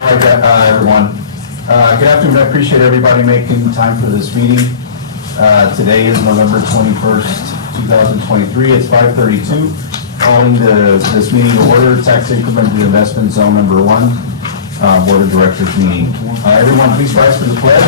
Hi, everyone. Good afternoon. I appreciate everybody making time for this meeting. Today is November 21st, 2023. It's 5:32. Calling this meeting to order, tax increment to investment zone number 1, Board of Directors meeting. Everyone, please rise for the pledge.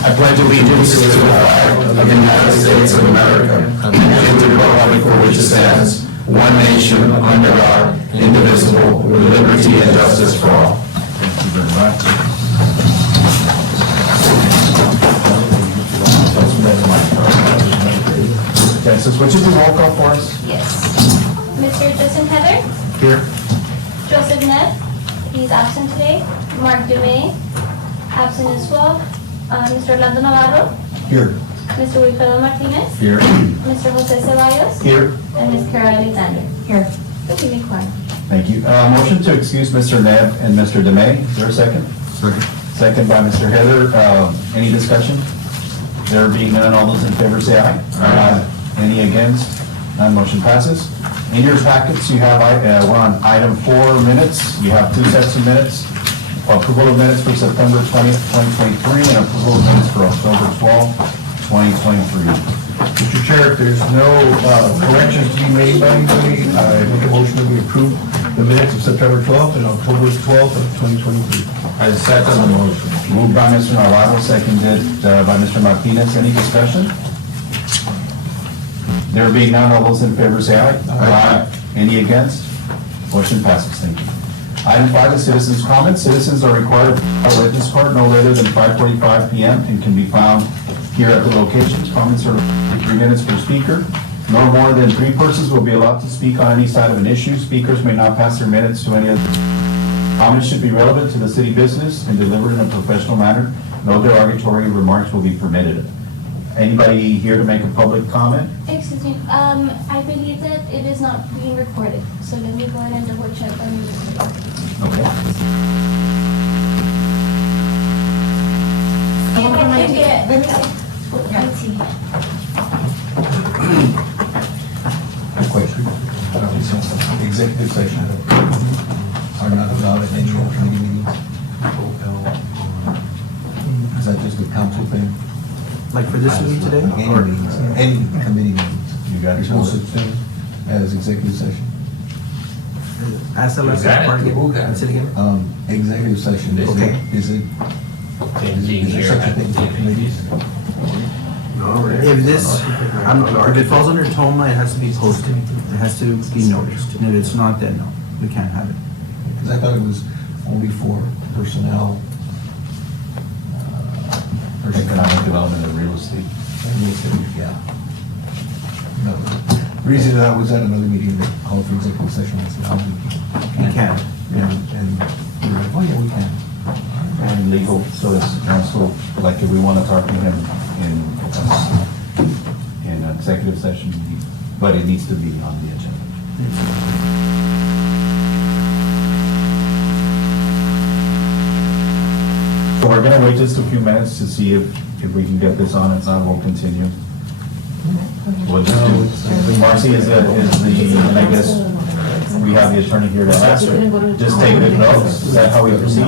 I pledge allegiance to the flag of the United States of America and to the republic for which it stands, one nation, under God, indivisible, with liberty and justice for all. Thank you very much. Texas, would you do roll call for us? Yes. Mr. Justin Heather? Here. Joseph Neff? He's absent today. Mark Dumay? Absent as well. Mr. Orlando Navarro? Here. Mr. Wilfredo Martinez? Here. Mr. Jose Ceballos? Here. And Ms. Carol Alexander? Here. Okay, be quiet. Thank you. Motion to excuse Mr. Neb and Mr. Demay. Is there a second? Second. Second by Mr. Heather. Any discussion? There being none, all those in favor say aye. Aye. Any against? None, motion passes. In your packets, you have, we're on item 4, minutes. You have 2 sets of minutes. Approval of minutes for September 20th, 2023, and approval of minutes for October 12th, 2023. Mr. Chair, if there's no corrections to be made by anybody, I make a motion that we approve the minutes of September 12th and October 12th of 2023. I second the motion. Moved by Mr. Navarro, seconded by Mr. Martinez. Any discussion? There being none, all those in favor say aye. Aye. Any against? Motion passes. Thank you. Item 5 is citizens' comments. Citizens are required to file a witness card no later than 5:45 p.m. and can be found here at the locations. Comments are 3 minutes per speaker. No more than 3 persons will be allowed to speak on any side of an issue. Speakers may not pass their minutes to any other. Comments should be relevant to the city business and delivered in a professional manner. No derogatory remarks will be permitted. Anybody here to make a public comment? Excuse me, I believe that it is not being recorded, so let me go ahead and double check on this. Okay. Let me see. Question. Executive session are not allowed at any committee meetings? Is that just a council thing? Like for this meeting today? Any meetings, any committee meetings? You got it. There's no such thing as executive session. Ask the last part again. That's it again. Executive session, Okay. is it such a thing for committees? If this, if it falls under TOMA, it has to be posted. It has to be noticed. And if it's not, then no, we can't have it. Because I thought it was only for personnel. Economic development and real estate. Yeah. No, the reason that was at another meeting that called for executive session, I said, how we We can. And we were like, oh yeah, we can. And legal, so it's council, like if we want to talk to him in an executive session, but it needs to be on the agenda. So we're gonna wait just a few minutes to see if we can get this on. If not, we'll continue. We'll just do, Marcy is the, and I guess we have the attorney here to ask her. Just take good notes. Is that how we proceed?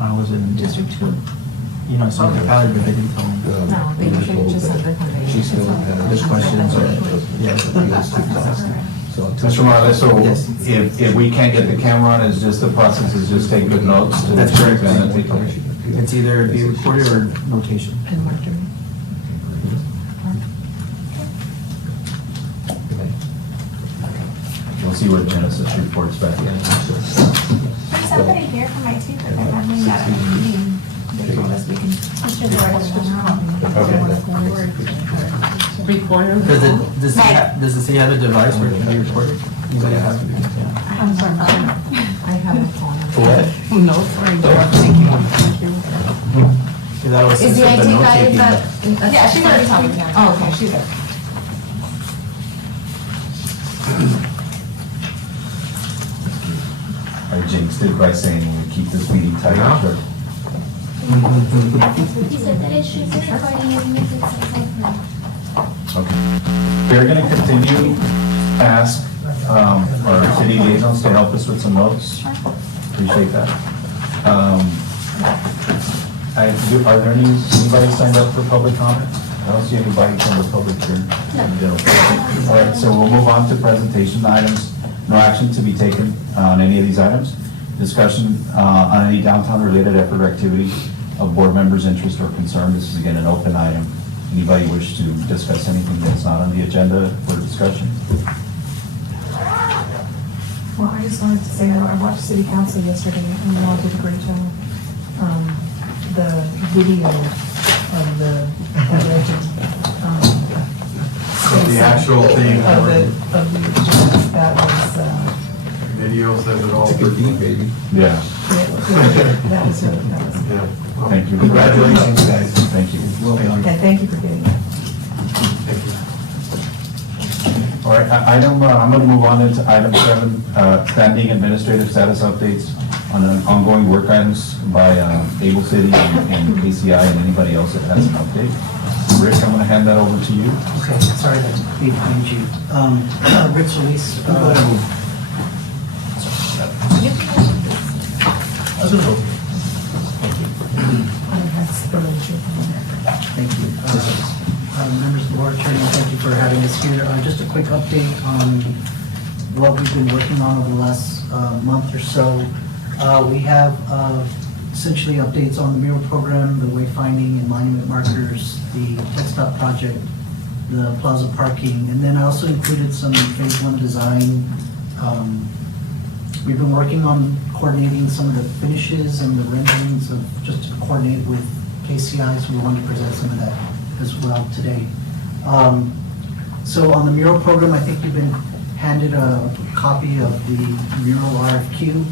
I was in District 2. You know, I saw the palette, but they didn't tell me. No, they usually just have the She's still. There's questions or, yeah. Mr. Morales, so Yes. if we can't get the camera on, it's just the process is just take good notes? That's correct. And then take it. It's either be recorded or notation. and marker. We'll see what Genesis reports back. There's somebody here from my team that they're handling that at the meeting. They told us we can. Recorder. Does the city have a device where it can be recorded? You gotta have it. Yeah. I'm sorry. I have a phone. What? No, sorry. Thank you. Because that was Is the the IT note guy, taking. yeah, she's already talking to him. Oh, okay, she's there. I jinxed it by saying we keep this meeting tight. Sure. He said that it should be recording even if it's a Okay. We're gonna continue to ask our city liaisons to help us with some notes. Appreciate that. Are there anybody signed up for public comment? I don't see anybody from the public here. No. All right, so we'll move on to presentation items. No action to be taken on any of these items. Discussion on any downtown-related effort or activity of board members' interest or concern. This is again an open item. Anybody wish to discuss anything that's not on the agenda for discussion? Well, I just wanted to say, I watched city council yesterday, and you all did a great job. The video of the alleged, The actual thing, of the, that was, video says it all. baby. Yeah. that was, Yeah. Thank you. Congratulations, guys. Thank you. and thank you for getting that. Thank you. All right, I'm going to move on into item 7, standing administrative status updates on ongoing work items by Able City and KCI and anybody else that has an update. Rick, I'm going to hand that over to you. Okay, sorry to be behind you. Rich Solis. Thank you. Members of the board, Chairman, thank you for having us here. Just a quick update on what we've been working on over the last month or so. We have essentially updates on the mural program, the wayfinding and monument markers, the tech stop project, the plaza parking, and then I also included some phase 1 design. We've been working on coordinating some of the finishes and the renderings of, just to coordinate with KCI, so we wanted to present some of that as well today. So on the mural program, I think you've been handed a copy of the mural RFQ.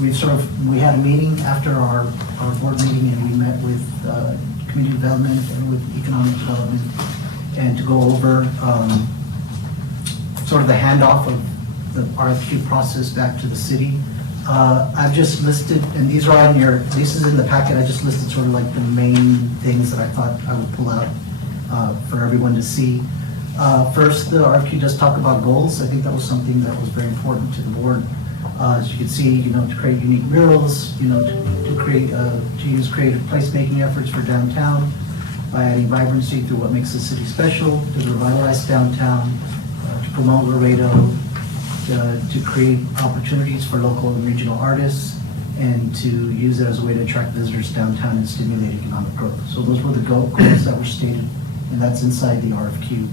We had a meeting after our board meeting, and we met with community development and with economic development, and to go over sort of the handoff of the RFQ process back to the city. I've just listed, and these are on your, this is in the packet, I just listed sort of like the main things that I thought I would pull out for everyone to see. First, the RFQ does talk about goals. I think that was something that was very important to the board. As you can see, to create unique murals, to create, to use creative placemaking efforts for downtown by adding vibrancy through what makes the city special, to revitalize downtown, to promote Laredo, to create opportunities for local and regional artists, and to use it as a way to attract visitors downtown and stimulate economic growth. So those were the goals that were stated, and that's inside the RFQ.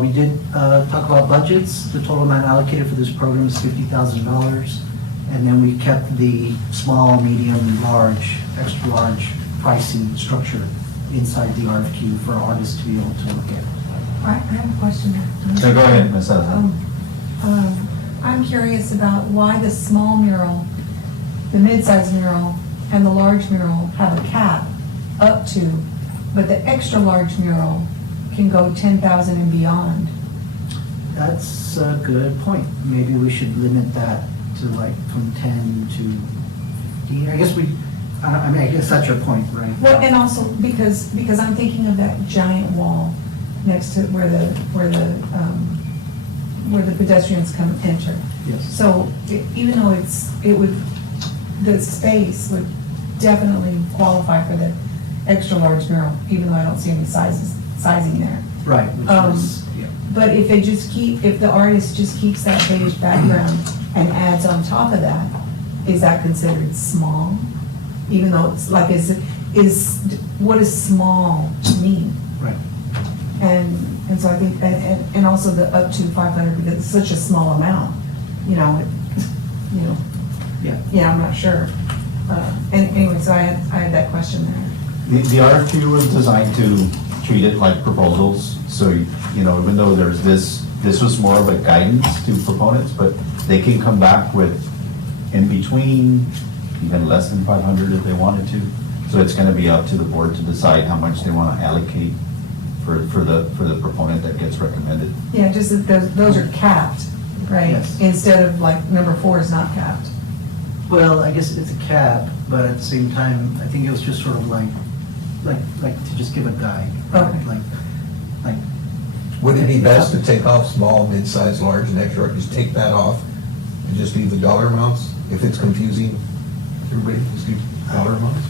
We did talk about budgets. The total amount allocated for this program is $50,000, and then we kept the small, medium, large, extra large pricing structure inside the RFQ for artists to be able to look at. I have a question. So go ahead, Ms. Adams. I'm curious about why the small mural, the mid-size mural, and the large mural have a cap up to, but the extra large mural can go 10,000 and beyond. That's a good point. Maybe we should limit that to like from 10 to 15. I guess I guess that's your point, right? Well, and also because I'm thinking of that giant wall next to where the pedestrians come enter. Yes. So even though the space would definitely qualify for the extra large mural, even though I don't see any sizing there. Right. Which is, yeah. But if the artist just keeps that beige background and adds on top of that, is that considered small? Even though it's like, what does small mean? Right. And so I think, and also the up to 500, because it's such a small amount, Yeah. yeah, I'm not sure. And anyway, so I had that question there. The RFQ was designed to treat it like proposals, so, even though there's this was more of a guidance to proponents, but they can come back with in between, even less than 500 if they wanted to. So it's gonna be up to the board to decide how much they wanna allocate for the proponent that gets recommended. Yeah, just that those are capped, right? Yes. Instead of like number 4 is not capped. Well, I guess it's a cap, but at the same time, I think it was just sort of like like to just give a guide. Okay. Like, Would it be best to take off small, mid-size, large, and extra, or just take that off and just leave the dollar amounts? If it's confusing, everybody, just leave dollar amounts?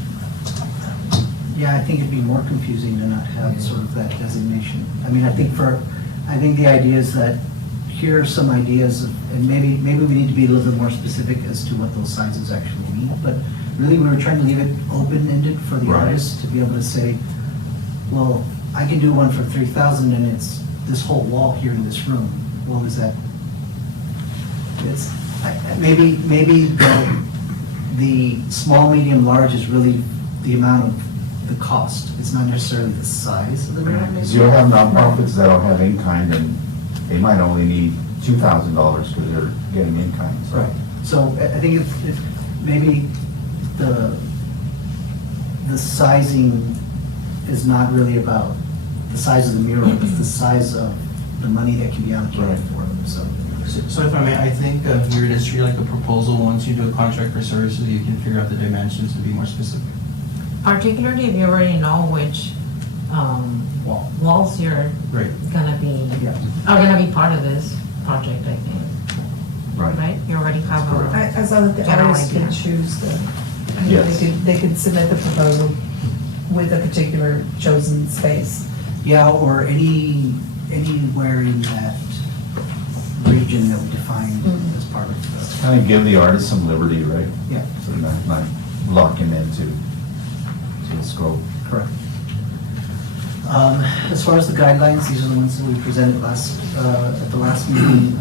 yeah, I think it'd be more confusing to not have sort of that designation. I mean, I think the idea is that here are some ideas, and maybe we need to be a little bit more specific as to what those sizes actually mean, but really, we were trying to leave it open-ended for the Right. artist to be able to say, well, I can do one for 3,000 and it's this whole wall here in this room. Well, is that, maybe the small, medium, large is really the amount of the cost. It's not necessarily the size of the mural. Because you'll have nonprofits that'll have in-kind, and they might only need $2,000 because they're getting in-kind. So. Right. So I think if maybe the sizing is not really about the size of the mural, it's the size of the money that can be allocated Right. for them, so. So if I may, I think here it is treated like a proposal. Once you do a contract for services, you can figure out the dimensions to be more specific. Particularly if you already know which walls you're Right. gonna be, Yeah. are gonna be part of this project, I think, Right. right? You already have a. I saw that the General artists idea. could choose Yes. they could submit the proposal with a particular chosen space. Yeah, or anywhere in that region that we define as part of the, Kind of give the artist some liberty, right? yeah, So not lock him into the scope. correct. As far as the guidelines, these are the ones that we presented at the last meeting.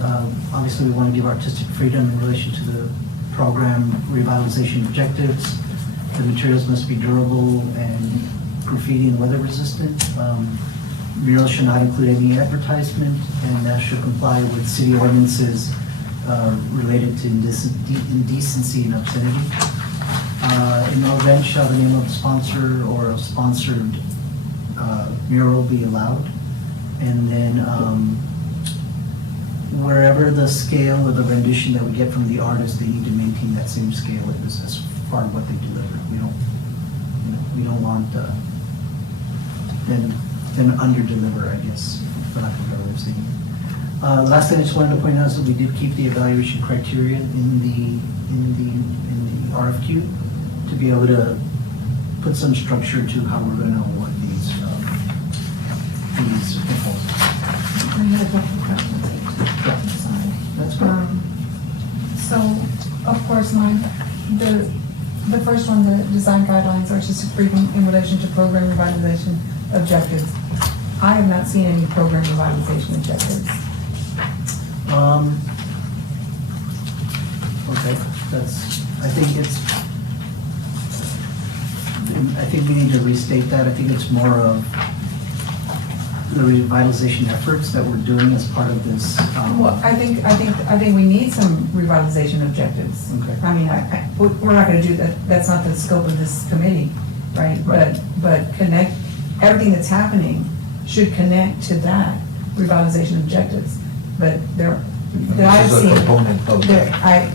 Obviously, we want to give artistic freedom in relation to the program revitalization objectives. The materials must be durable and graffiti and weather resistant. Murals should not include any advertisement and should comply with city ordinances related to indecency and obscenity. In no event shall the name of a sponsor or a sponsored mural be allowed. And then wherever the scale of the rendition that we get from the artist, they need to maintain that same scale as part of what they deliver. We don't want them under-deliver, I guess, for lack of a better way of saying it. Last thing I just wanted to point out is that we did keep the evaluation criteria in the RFQ to be able to put some structure to how we're going to award these proposals. I had a couple of questions. Sorry. That's good. So, of course, the first one, the design guidelines, artistic freedom in relation to program revitalization objectives. I have not seen any program revitalization objectives. Okay, I think we need to restate that. I think it's more of the revitalization efforts that we're doing as part of this. Well, I think we need some revitalization objectives. Okay. I mean, we're not gonna do that, that's not the scope of this committee, right? Right. But connect, everything that's happening should connect to that revitalization objectives. But that I've This is a seen. component of that.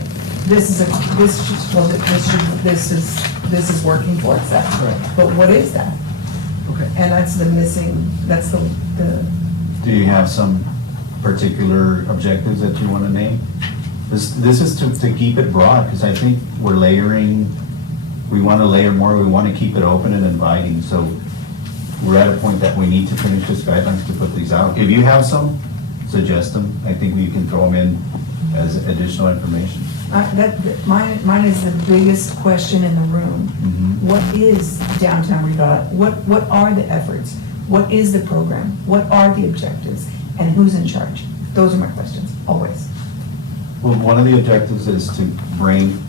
This is working towards that. Right. But what is that? Okay. And that's the missing, that's the, Do you have some particular objectives that you want to name? This is to keep it broad, because I think we're layering, we want to layer more, we want to keep it open and inviting, so we're at a point that we need to finish this guidelines to put these out. If you have some, suggest them. I think we can throw them in as additional information. mine is the biggest question in the room. Mhm. What is downtown redevelopment? What are the efforts? What is the program? What are the objectives? And who's in charge? Those are my questions, always. Well, one of the objectives is to bring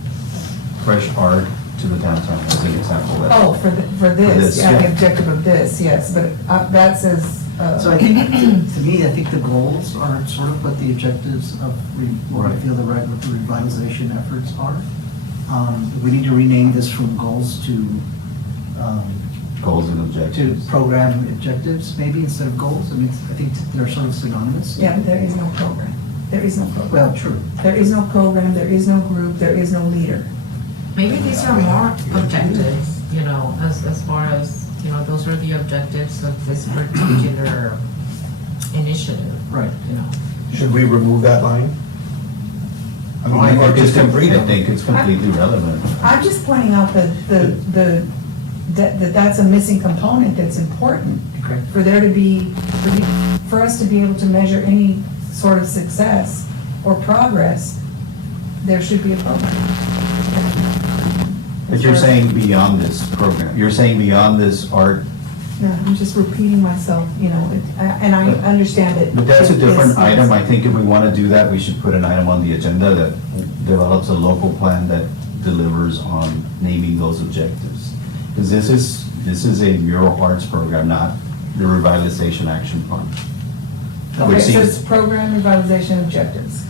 fresh art to the downtown, as an example. Oh, for this, this, yeah, the yeah. objective of this, yes, but that says. So I think, to me, I think the goals are sort of what the objectives of what we Right. feel the revitalization efforts are. We need to rename this from goals to Goals and objectives. program objectives, maybe, instead of goals. I mean, I think they're sort of synonymous. Yeah, but there is no program. There is no program. Well, true. There is no program, there is no group, there is no leader. Maybe these are more objectives, as far as you know, those are the objectives of this particular initiative, Right. you know. Should we remove that line? I mean, I or think just it's complete I it? think it's completely relevant. I'm just pointing out that's a missing component that's important. Okay. For there to be, for us to be able to measure any sort of success or progress, there should be a program. But you're saying beyond this program, you're saying beyond this art, No, I'm just repeating myself, you know, and I understand it. but that's a different It's- item. I think if we want to do that, we should put an item on the agenda that develops a local plan that delivers on naming those objectives. Because this is a mural arts program, not the revitalization action plan. Okay, Which so it's seems- program revitalization objectives.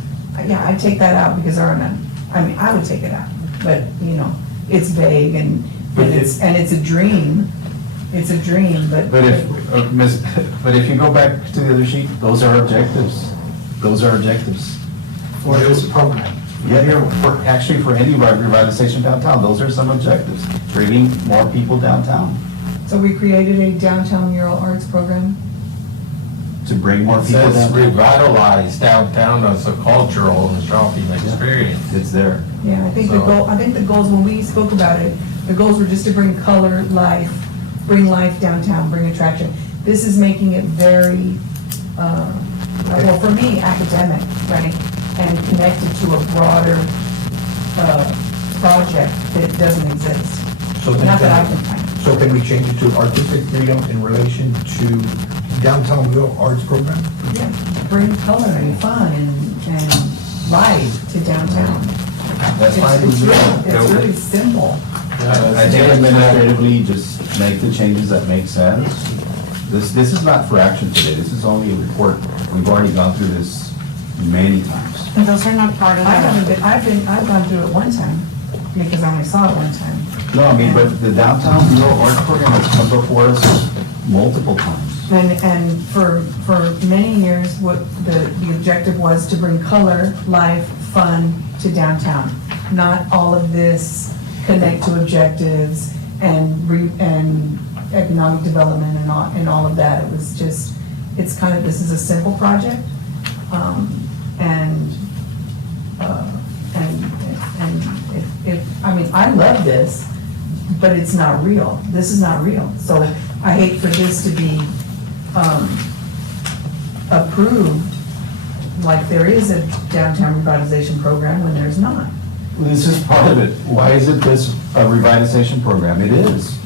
Yeah, I'd take that out because there are none. I mean, I would take it out, but, you know, it's vague and it's a dream. It's a dream, but. But if you go back to the other sheet, those are objectives. Those are objectives. For this program. Yeah, actually for any revitalization downtown, those are some objectives. Bringing more people downtown, So we created a downtown mural arts program. to bring more It people says downtown. revitalize downtown as a cultural and shopping experience. It's there. Yeah, I think the So- goal, I think the goals, when we spoke about it, the goals were just to bring color, life, bring life downtown, bring attraction. This is making it very, well, for me, academic, right? And connected to a broader, project that doesn't exist. So then Not that I can find. So can we change it to artistic freedom in relation to downtown mural arts program? Yeah, bring color and fun and life to downtown. That's fine. It's really simple. I think administratively, just make the changes that make sense. This is not for action today, this is only a report. We've already gone through this many times. And those are not part of I haven't the, been, I've gone through it one time, because I only saw it one time. No, I mean, but the downtown mural art program has come before us multiple times. And for many years, what the objective was to bring color, life, fun to downtown. Not all of this connect to objectives and economic development and all of that. It was just, it's kind of, this is a simple project. I mean, I love this, but it's not real. This is not real. So I hate for this to be approved like there is a downtown revitalization program when there's not. This is part of it. Why isn't this a revitalization program? It is.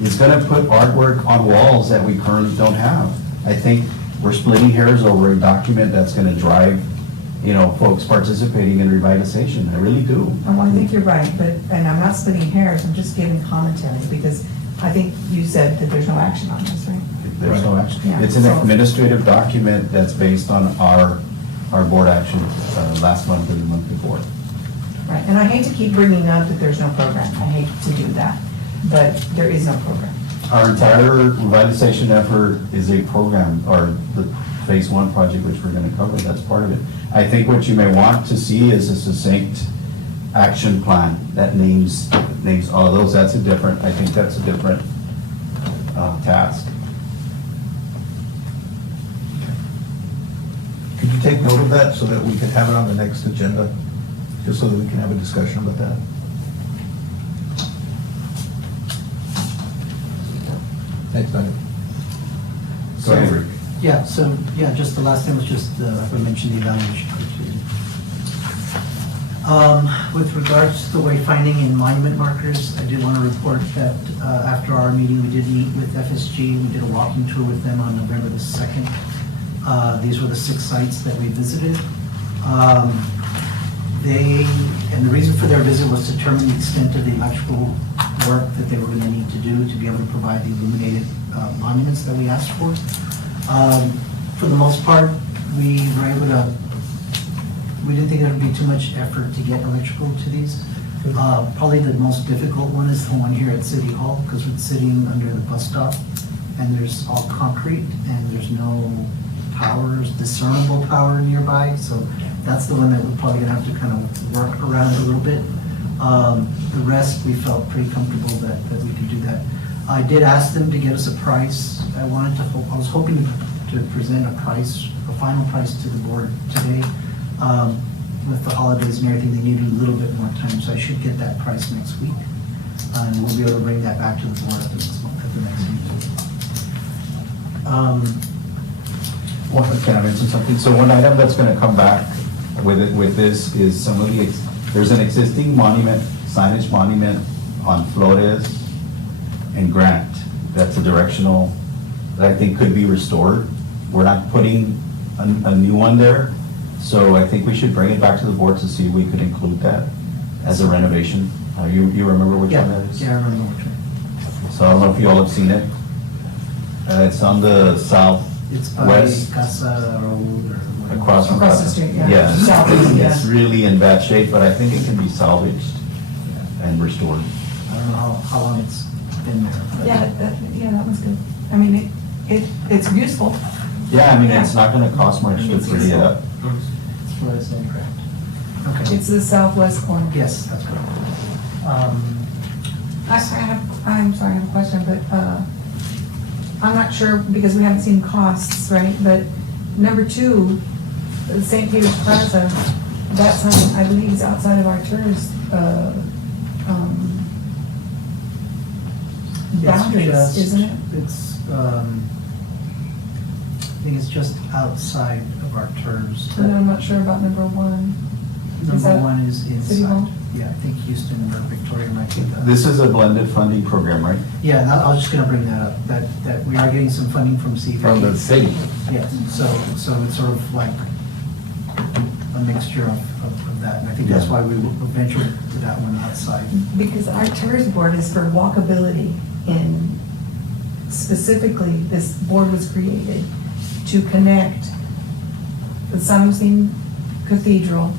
It's gonna put artwork on walls that we currently don't have. I think we're splitting hairs over a document that's gonna drive, folks participating in revitalization. I really do. Oh, I think you're right, and I'm not splitting hairs, I'm just giving commentary, because I think you said that there's no action on this, right? There's no action. Yeah, It's an so- administrative document that's based on our board action last month and the month before. Right, and I hate to keep bringing up that there's no program, I hate to do that, but there is no program. Our entire revitalization effort is a program, or the phase one project, which we're gonna cover, that's part of it. I think what you may want to see is a succinct action plan that names all of those. I think that's a different task. Could you take note of that so that we can have it on the next agenda? Just so that we can have a discussion about that? Next item. Go ahead, Rick. Yeah, so, just the last thing was just, like I mentioned, the evaluation criteria. With regards to the wayfinding and monument markers, I did want to report that after our meeting, we did meet with FSG. We did a walking tour with them on November the 2nd. These were the 6 sites that we visited. And the reason for their visit was to determine the extent of the electrical work that they were going to need to do to be able to provide the illuminated monuments that we asked for. For the most part, we were able to, we didn't think there would be too much effort to get electrical to these. Probably the most difficult one is the one here at City Hall, because we're sitting under the bus stop, and there's all concrete, and there's no powers, discernible power nearby, so that's the one that we're probably gonna have to kind of work around a little bit. The rest, we felt pretty comfortable that we could do that. I did ask them to get us a price. I was hoping to present a price, a final price to the board today. With the holidays and everything, they needed a little bit more time, so I should get that price next week. And we'll be able to bring that back to the board at the next meeting. Well, can I mention something? So one item that's gonna come back with this is some of the, there's an existing monument, signage monument on Flores and Grant. That's a directional that I think could be restored. We're not putting a new one there. So I think we should bring it back to the board to see if we could include that as a renovation. You remember which one that is? Yeah, I remember which one. So I don't know if you all have seen it. It's on the It's by southwest, Casa Road or whatever. across from. Across the street, yeah. Yeah, Southeast, yeah. it's really in bad shape, but I think it can be salvaged and restored. I don't know how long it's been there. but- Yeah, that was good. I mean, it's useful. Yeah, I mean, it's not gonna cost much to pretty it up. It's Flores and Grant. Okay, It's the southwest corner. yes, that's correct. I'm sorry, I have a question, but, I'm not sure, because we haven't seen costs, right? But number 2, the St. Peter's Plaza, that sign, I believe, is outside of our tourist, boundaries, isn't it? It's, I think it's just outside of our terms. And I'm not sure about number 1. Number that 1 is City Hall? inside. Yeah, I think Houston or Victoria might be the. This is a blended funding program, right? Yeah, and I was just gonna bring that up, that we are getting some funding from CVP. From the city. Yes, so it's sort of like a mixture of that, and I think that's Yeah. why we ventured to that one outside. Because our tourist board is for walkability, and specifically, this board was created to connect the San Agustin Cathedral,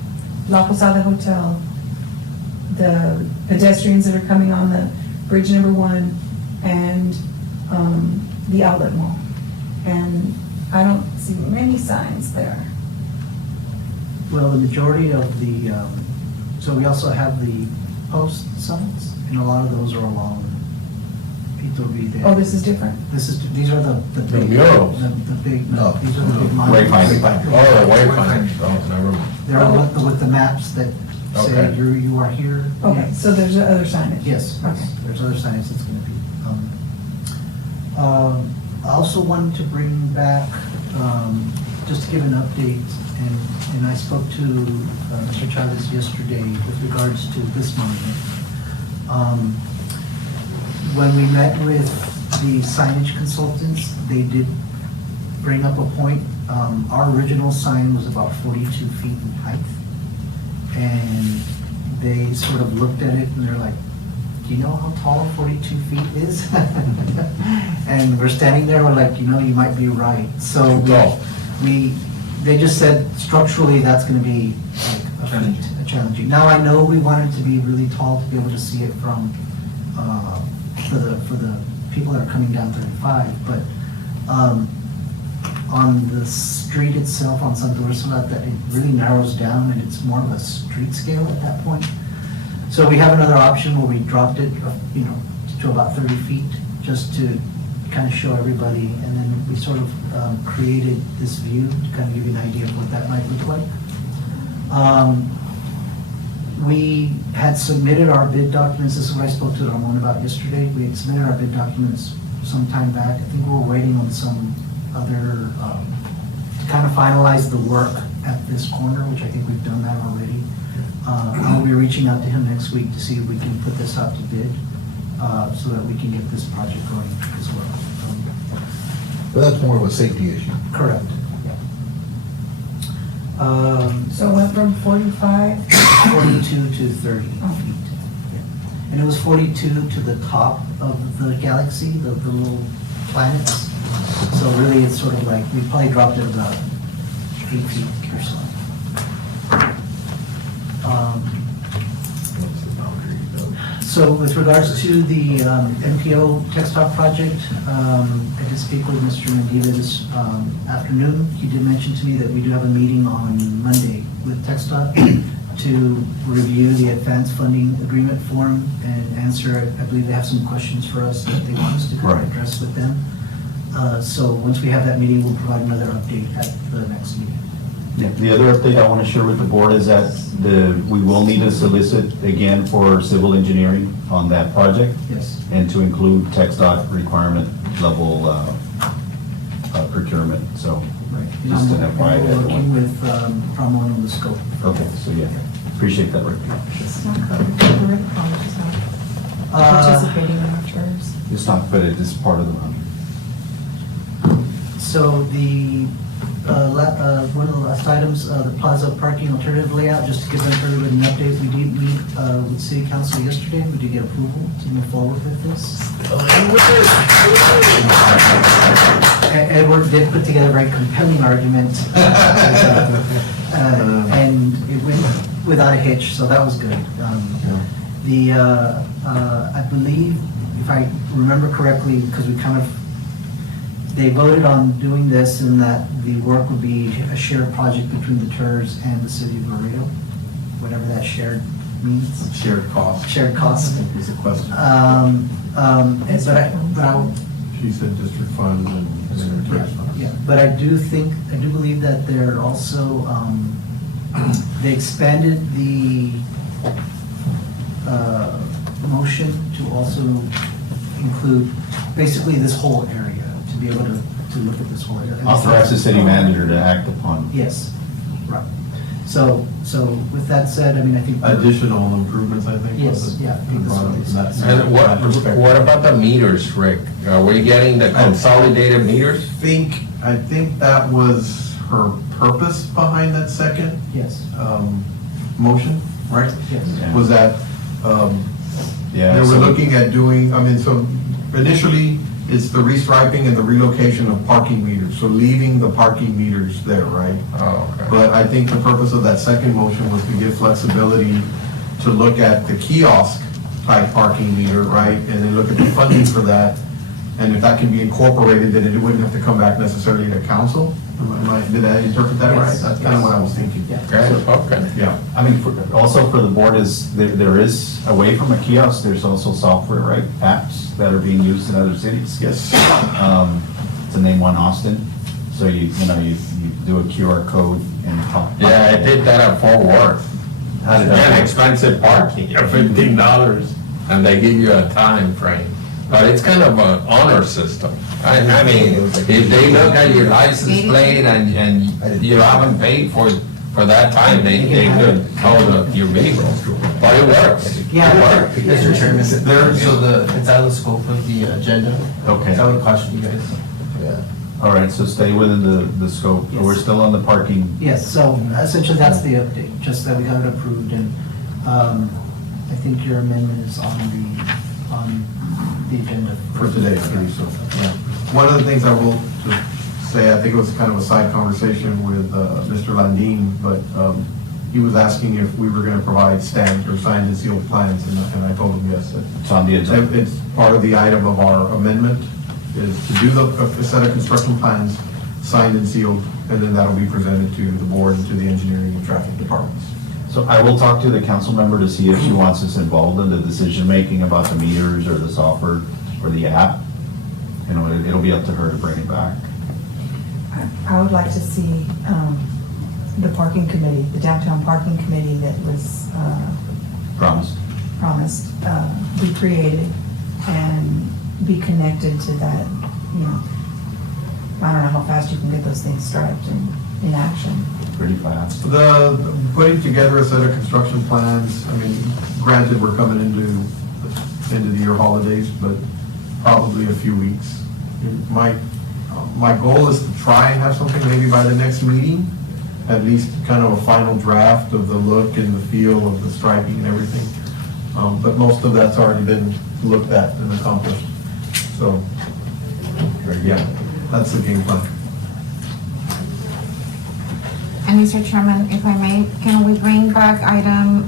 La Posada Hotel, the pedestrians that are coming on the bridge number 1, and the outlet mall. And I don't see many signs there. Well, the majority of the, so we also have the post signs, and a lot of those are along Pito Ride. Oh, this is different? These are the big. murals. The big, No. these are the big monuments. Wayfinding. Oh, the wayfinding. Oh, never mind. They're with the maps that say Okay. you are here. Okay, so there's other signage? Yes, Okay. there's other signs that's gonna be. I also wanted to bring back, just to give an update, and I spoke to Mr. Chavez yesterday with regards to this monument. When we met with the signage consultants, they did bring up a point. Our original sign was about 42 feet in height. And they sort of looked at it and they're like, do you know how tall 42 feet is? And we're standing there, we're like, you might be right. So Tall. they just said structurally, that's gonna be like a challenging. Now, I know we want it to be really tall to be able to see it from, for the people that are coming down 35, but, on the street itself, on Santa Ursula, that it really narrows down and it's more of a street scale at that point. So we have another option where we dropped it, to about 30 feet, just to kind of show everybody. And then we sort of created this view to kind of give you an idea of what that might look like. We had submitted our bid documents. This is what I spoke to Ramon about yesterday. We had submitted our bid documents some time back. I think we were waiting on some other, to kind of finalize the work at this corner, which I think we've done that already. I'll be reaching out to him next week to see if we can put this out to bid, so that we can get this project going as well. But that's more of a safety issue. Correct. So it went from 45? 42 to 30 feet. And it was 42 to the top of the galaxy, the little planets. So really, it's sort of like, we probably dropped it about 8 feet or so. So with regards to the MPO text talk project, I did speak with Mr. Mendiva this afternoon. He did mention to me that we do have a meeting on Monday with text talk to review the advanced funding agreement form and answer, I believe they have some questions for us that they want us to kind of address with them. So once we have that meeting, we'll provide another update at the next meeting. Yeah, the other update I want to share with the board is that we will need to solicit again for civil engineering on that project. Yes. And to include text dot requirement level procurement, so. Right. Just an And FYI to we're working everyone. with Ramon on the scope. Okay, so yeah, appreciate that, Rick. It's not covered. We're in college, it's not participating in our tours. It's not, but it is part of the money. So the, one of the last items, the plaza parking alternative layout, just to give everybody an update, we did meet with city council yesterday. We did get approval to move forward with this. Edward did put together a very compelling argument. And it went without a hitch, so that was good. I believe, if I remember correctly, because we kind of, they voted on doing this and that the work would be a shared project between the Tirz and the city of Laredo, whatever that shared means. Shared cost. Shared cost. Is the question. But I, She said district funds and then yeah, Tirz funds. yeah, but I do believe that they're also, they expanded the motion to also include basically this whole area, to be able to look at this whole area. Authorize the city manager to act upon. Yes, right. So with that said, I mean, I think. Additional improvements, I think. Yes, was it? yeah, I think that's what it is. That's- And what about the meters, Rick? Are we getting the consolidated meters? I think that was her purpose behind that second Yes, motion, right? yes. Yeah. Was that, Yeah. they were so- looking at doing, I mean, so initially, it's the restriping and the relocation of parking meters, so leaving the parking meters there, right? Oh, okay. But I think the purpose of that second motion was to give flexibility to look at the kiosk type parking meter, right? And then look at the funding for that, and if that can be incorporated, then it wouldn't have to come back necessarily to council. Did I interpret that right? Yes. That's kind of what I was thinking. Yeah. Okay. Yeah. I mean, also for the board is, there is, away from a kiosk, there's also software, right? Apps that are being used in other cities. Yes. To name one, Austin. So you do a QR code and pop. Yeah, I did that at Fort Worth. How did And that? expensive parking, $15, and they give you a time frame. But it's kind of an honor system. I mean, if they look at your license plate and you haven't paid for that time, they could tow your vehicle. But it works. Yeah. It works. Mr. Chairman, it's out of the scope of the agenda. Okay. So I would caution you guys. All right, so stay within the scope. Yes. We're still on the parking. Yes, so essentially that's the update, just that we got it approved, and I think your amendment is on the agenda. For today, I believe so. One of the things I will just say, I think it was kind of a side conversation with Mr. Landine, but he was asking if we were going to provide stamped or signed and sealed plans, and I told him yes. It's on the agenda. It's part of the item of our amendment, is to do a set of construction plans, signed and sealed, and then that'll be presented to the board and to the engineering and traffic departments. So I will talk to the council member to see if she wants us involved in the decision-making about the meters or the software or the app. You know, it'll be up to her to bring it back. I would like to see the parking committee, the downtown parking committee that was Promise. promised, be created and be connected to that, you know. I don't know how fast you can get those things striped and in action. Pretty fast. The putting together a set of construction plans, I mean, granted, we're coming into the end of the year holidays, but probably a few weeks. My goal is to try and have something maybe by the next meeting, at least kind of a final draft of the look and the feel of the striping and everything. But most of that's already been looked at and accomplished. So, yeah, that's the game plan. And Mr. Chairman, if I may, can we bring back item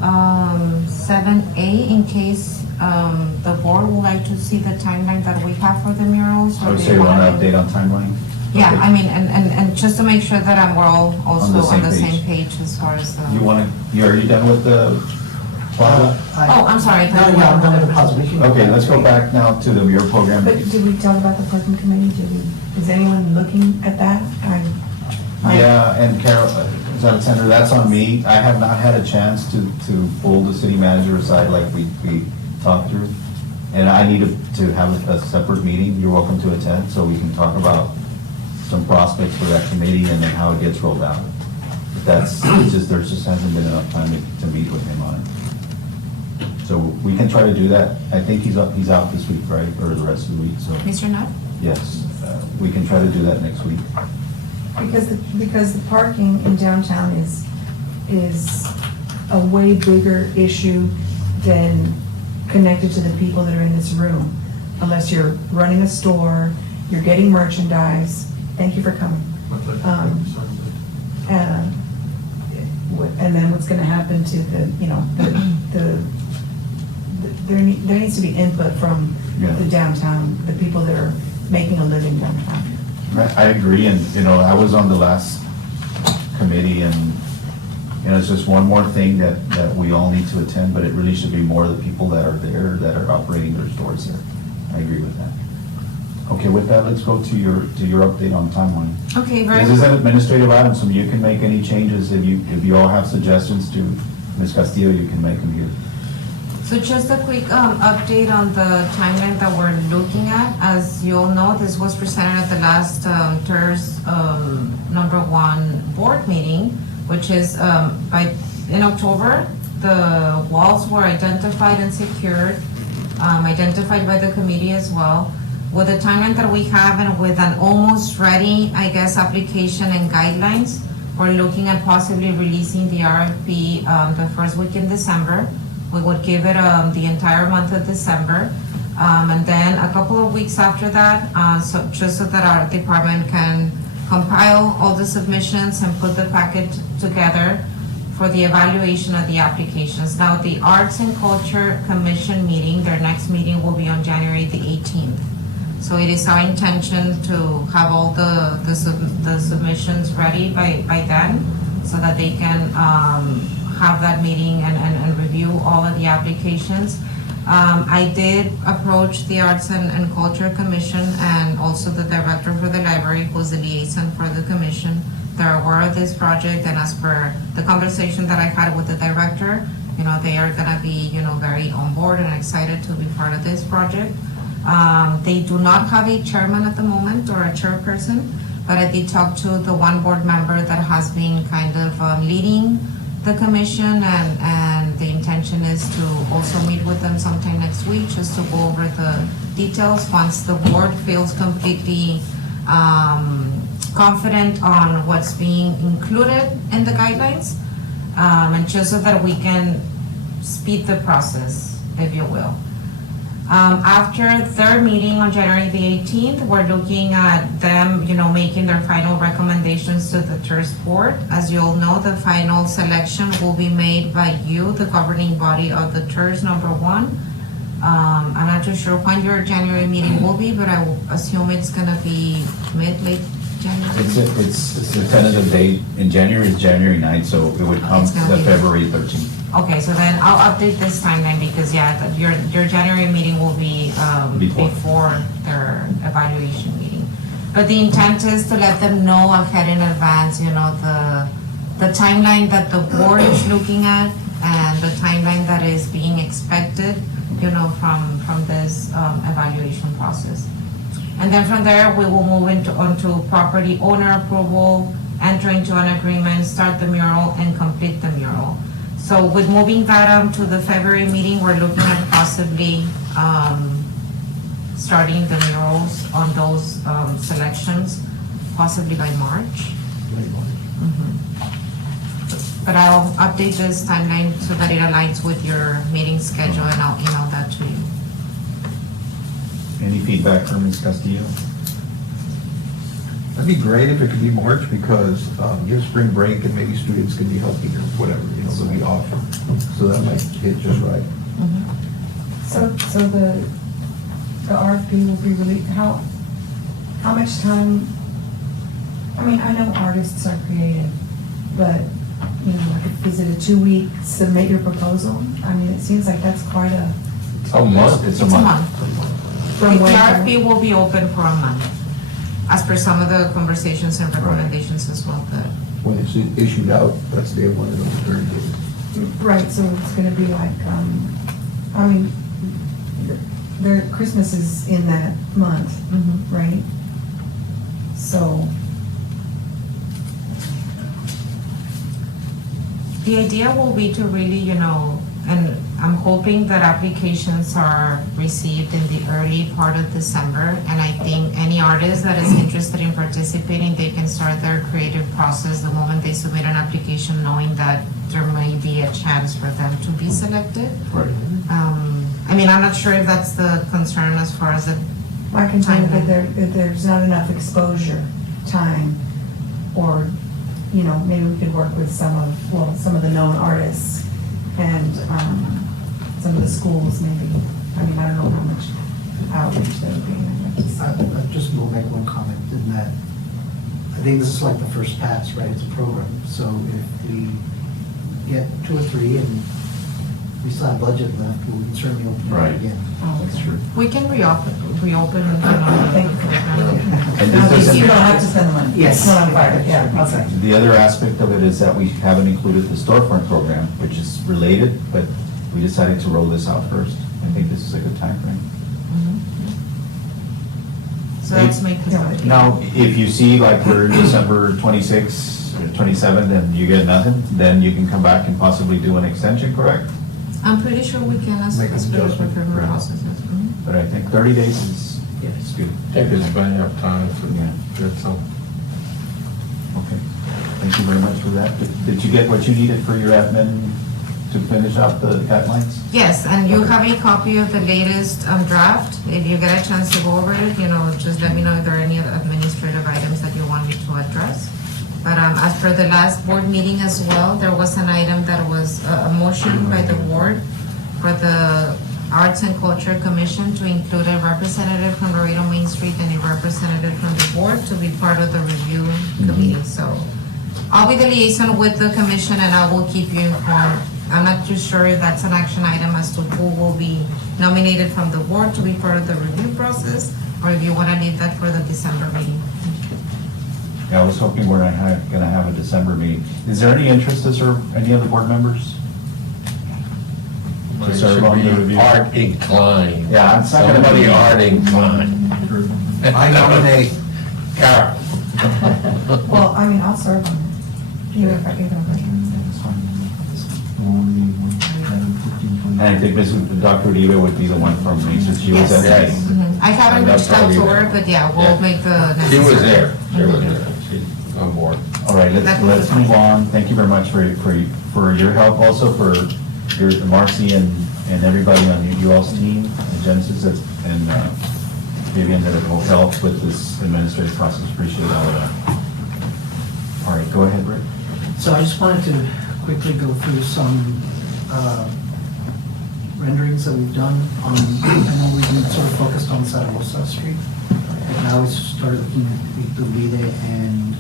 7A in case the board would like to see the timeline that we have for the murals. I or would do say you one wanna do- update on timeline. Yeah, Okay. I mean, and just to make sure that we're all also on the same same page as far as You the. want to, are you done with the plaza? Oh, I'm sorry. I thought No, we yeah, I'm were- done with the plaza. We can go Okay, back. let's go back now to the mural program. But did we talk about the parking committee? Is anyone looking at that? Yeah, and Carol, Alexander, that's on me. I have not had a chance to pull the city manager aside like we talked through. And I need to have a separate meeting. You're welcome to attend, so we can talk about some prospects for that committee and then how it gets rolled out. That's, it's just, there just hasn't been enough time to meet with him on it. So we can try to do that. I think he's out this week, right, or the rest of the week, so, Mr. Nutt? yes. We can try to do that next week. Because the parking in downtown is a way bigger issue than connected to the people that are in this room. Unless you're running a store, you're getting merchandise. Thank you for coming. And then what's gonna happen to there needs to be input from the downtown, the people that are making a living downtown. I agree, and, I was on the last committee, and, it's just one more thing that we all need to attend, but it really should be more of the people that are there, that are operating their stores there. I agree with that. Okay, with that, let's go to your update on timeline. Okay, very This is an administrative item, so you can make any changes. If you all have suggestions to Ms. Castillo, you can make them here. So just a quick update on the timeline that we're looking at. As you all know, this was presented at the last Tirz #1 board meeting, which is in October. The walls were identified and secured, identified by the committee as well. With the timeline that we have and with an almost ready, I guess, application and guidelines, we're looking at possibly releasing the RFP the first week in December. We would give it the entire month of December. And then a couple of weeks after that, just so that our department can compile all the submissions and put the packet together for the evaluation of the applications. Now, the Arts and Culture Commission meeting, their next meeting will be on January the 18th. So it is our intention to have all the submissions ready by then, so that they can have that meeting and review all of the applications. I did approach the Arts and Culture Commission and also the director for the library, who's the liaison for the commission. They're aware of this project, and as per the conversation that I had with the director, they are gonna be, very on board and excited to be part of this project. They do not have a chairman at the moment or a chairperson, but I did talk to the one board member that has been kind of leading the commission, and the intention is to also meet with them sometime next week just to go over the details once the board feels completely confident on what's being included in the guidelines, and just so that we can speed the process, if you will. After their meeting on January the 18th, we're looking at them, making their final recommendations to the Tirz board. As you all know, the final selection will be made by you, the governing body of the Tirz #1. I'm not too sure when your January meeting will be, but I will assume it's gonna be late January. It's a tentative date. In January is January 9th, so it would come It's gonna to be- February 13th. Okay, so then I'll update this timeline because, your January meeting will be before their evaluation meeting. But the intent is to let them know ahead in advance, the timeline that the board is looking at and the timeline that is being expected, from this evaluation process. And then from there, we will move onto property owner approval, enter into an agreement, start the mural, and complete the mural. So with moving that to the February meeting, we're looking at possibly starting the murals on those selections, possibly by March. But I'll update this timeline so that it aligns with your meeting schedule, and I'll email that to you. Any feedback from Ms. Castillo? That'd be great if it could be March, because you have spring break and maybe students can be helping or whatever, they'll be off. So that might hit just right. So the RFP will be released, how much time, I mean, I know artists are creative, but, you know, like, is it a 2-week submit your proposal? I mean, it seems like that's quite a, A month? It's a month. from The when? RFP will be open for a month, as per some of the conversations and recommendations as well that. When it's issued out, that's day one of those 30 days. Right, so it's gonna be like, I mean, their Christmas is in that month, right? So, The idea will be to really, you know, and I'm hoping that applications are received in the early part of December. And I think any artist that is interested in participating, they can start their creative process the moment they submit an application, knowing that there may be a chance for them to be selected. Right. I mean, I'm not sure if that's the concern as far as the I can tell you that timeline. there's not enough exposure time, or, you know, maybe we could work with some of the known artists and, some of the schools maybe. I mean, I don't know how much outreach there would be. I just will make one comment in that, I think this is like the first pass, right? It's a program. So if we get 2 or 3 and we still have budget left, we can certainly open Right. it again. Oh, That's true. We can reopen, you know, Thank the you. program. And Now, this you doesn't, don't have to spend the money. Yes. It's not on fire, yeah, okay. the other aspect of it is that we haven't included the storefront program, which is related, but we decided to roll this out first. I think this is a good time frame. So that's my concern. Now, if you see like we're December 26th, or 27th, and you get nothing, then you can come back and possibly do an extension, correct? I'm pretty sure we can as Make an as per the adjustment. procurement Right. processes. But I think 30 days is good. I think it's plenty of time to Yeah. get some. Okay. Thank you very much for that. Did you get what you needed for your admin to finish out the guidelines? Yes, and you have a copy of the latest draft. If you get a chance to go over it, you know, just let me know if there are any administrative items that you want me to address. But as per the last board meeting as well, there was an item that was a motion by the board for the Arts and Culture Commission to include a representative from Laredo Main Street and a representative from the board to be part of the review committee. So I'll be the liaison with the commission and I will keep you informed. I'm not too sure if that's an action item as to who will be nominated from the board to be part of the review process, or if you want to leave that for the December meeting. Yeah, I was hoping we're gonna have a December meeting. Is there any interest to serve any of the board members? To It serve on the should be review? art inclined. Yeah, it's not gonna Somebody be- art inclined. I nominate. Carol. Well, I mean, I'll serve on it, even if I give them That's fine. And I think Dr. Uribe would be the one from me, since she was Yes. at. Yes. I haven't And that's reached out to probably- her, but yeah, we'll Yeah. make the necessary. She was there. She was there. She's on board. All right, let's move on. Thank you very much for your help, also for your, Marcy and everybody on you all's team, and Genesis and Vivian that will help with this administrative process. Appreciate all of that. All right, go ahead, Rick. So I just wanted to quickly go through some renderings that we've done on, I know we've been sort of focused on Santa Rosa Street. And now we started looking at Iturbide and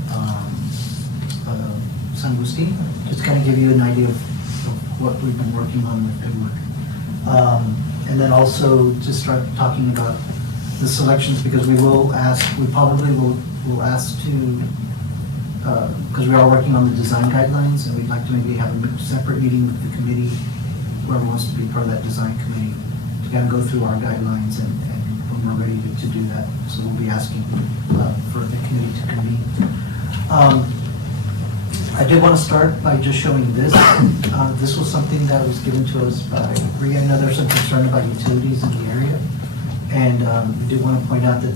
San Agustin, just kind of give you an idea of what we've been working on with good work. And then also just start talking about the selections, because we probably will ask to, because we are working on the design guidelines, and we'd like to maybe have a separate meeting with the committee, whoever wants to be part of that design committee, to kind of go through our guidelines and when we're ready to do that. So we'll be asking for the committee to convene. I did want to start by just showing this. This was something that was given to us by Ria. I know there's some concern about utilities in the area. And we did want to point out that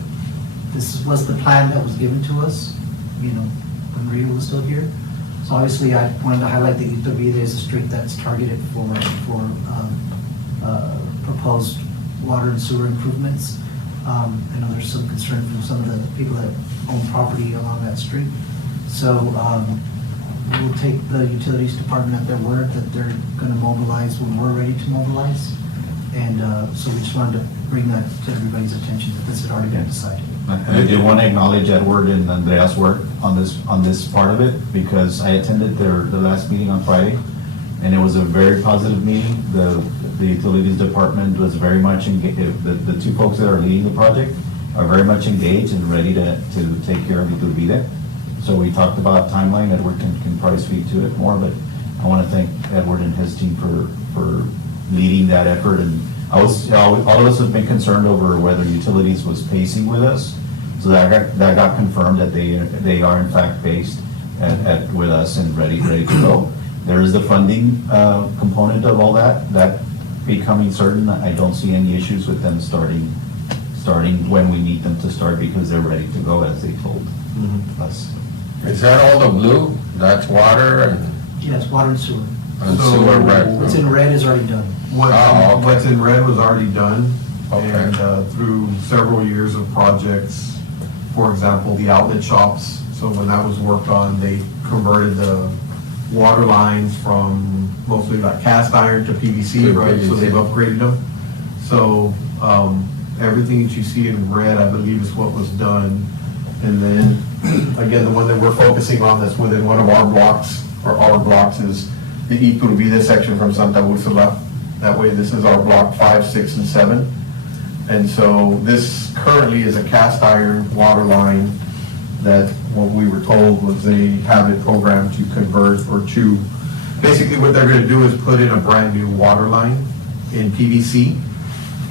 this was the plan that was given to us, you know, when Ria was still here. So obviously, I wanted to highlight that Iturbide is a street that's targeted for proposed water and sewer improvements. I know there's some concern from some of the people that own property along that street. So we'll take the utilities department at their word that they're going to mobilize when we're ready to mobilize. And so we just wanted to bring that to everybody's attention, that this had already been decided. And I do want to acknowledge Edward and Andrea's work on this part of it, because I attended the last meeting on Friday, and it was a very positive meeting. The utilities department was very much engaged. The two folks that are leading the project are very much engaged and ready to take care of Iturbide. So we talked about timeline. Edward can probably speak to it more, but I want to thank Edward and his team for leading that effort. And all of us have been concerned over whether utilities was pacing with us. So that got confirmed that they are in fact paced with us and ready to go. There is the funding component of all that becoming certain. I don't see any issues with them starting when we need them to start, because they're ready to go, as they told us. Is that all the blue? That's water and Yes, water and sewer. sewer What's red? in red is already done. Oh, okay. What's in red was already done. Okay. And through several years of projects, for example, the outlet shops, so when that was worked on, they converted the water lines from mostly like cast iron to PVC, To right? So PVC. they've upgraded them. So everything that you see in red, I believe, is what was done. And then, again, the one that we're focusing on that's within one of our blocks, or our blocks, is the Iturbide section from Santa Úrsula. That way, this is our block 5, 6, and 7. And so this currently is a cast iron water line that what we were told was they have it programmed to convert or to, basically what they're gonna do is put in a brand new water line in PVC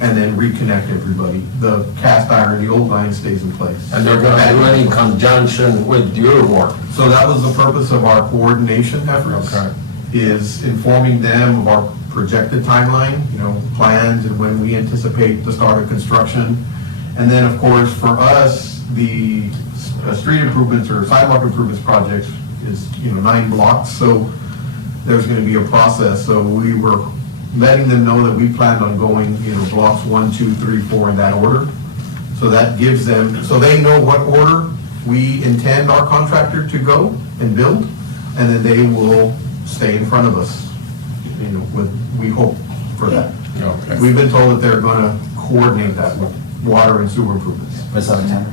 and then reconnect everybody. The cast iron, the old line stays in place. And they're gonna do it in conjunction with your work. So that was the purpose of our coordination efforts. Okay. Is informing them of our projected timeline, plans and when we anticipate the start of construction. And then, of course, for us, the street improvements or sidewalk improvements projects is, 9 blocks. So there's gonna be a process. So we were letting them know that we planned on going, blocks 1, 2, 3, 4 in that order. So that gives them, so they know what order we intend our contractor to go and build, and then they will stay in front of us, we hope for that. Okay. We've been told that they're gonna coordinate that with water and sewer improvements. Ms. Alexander?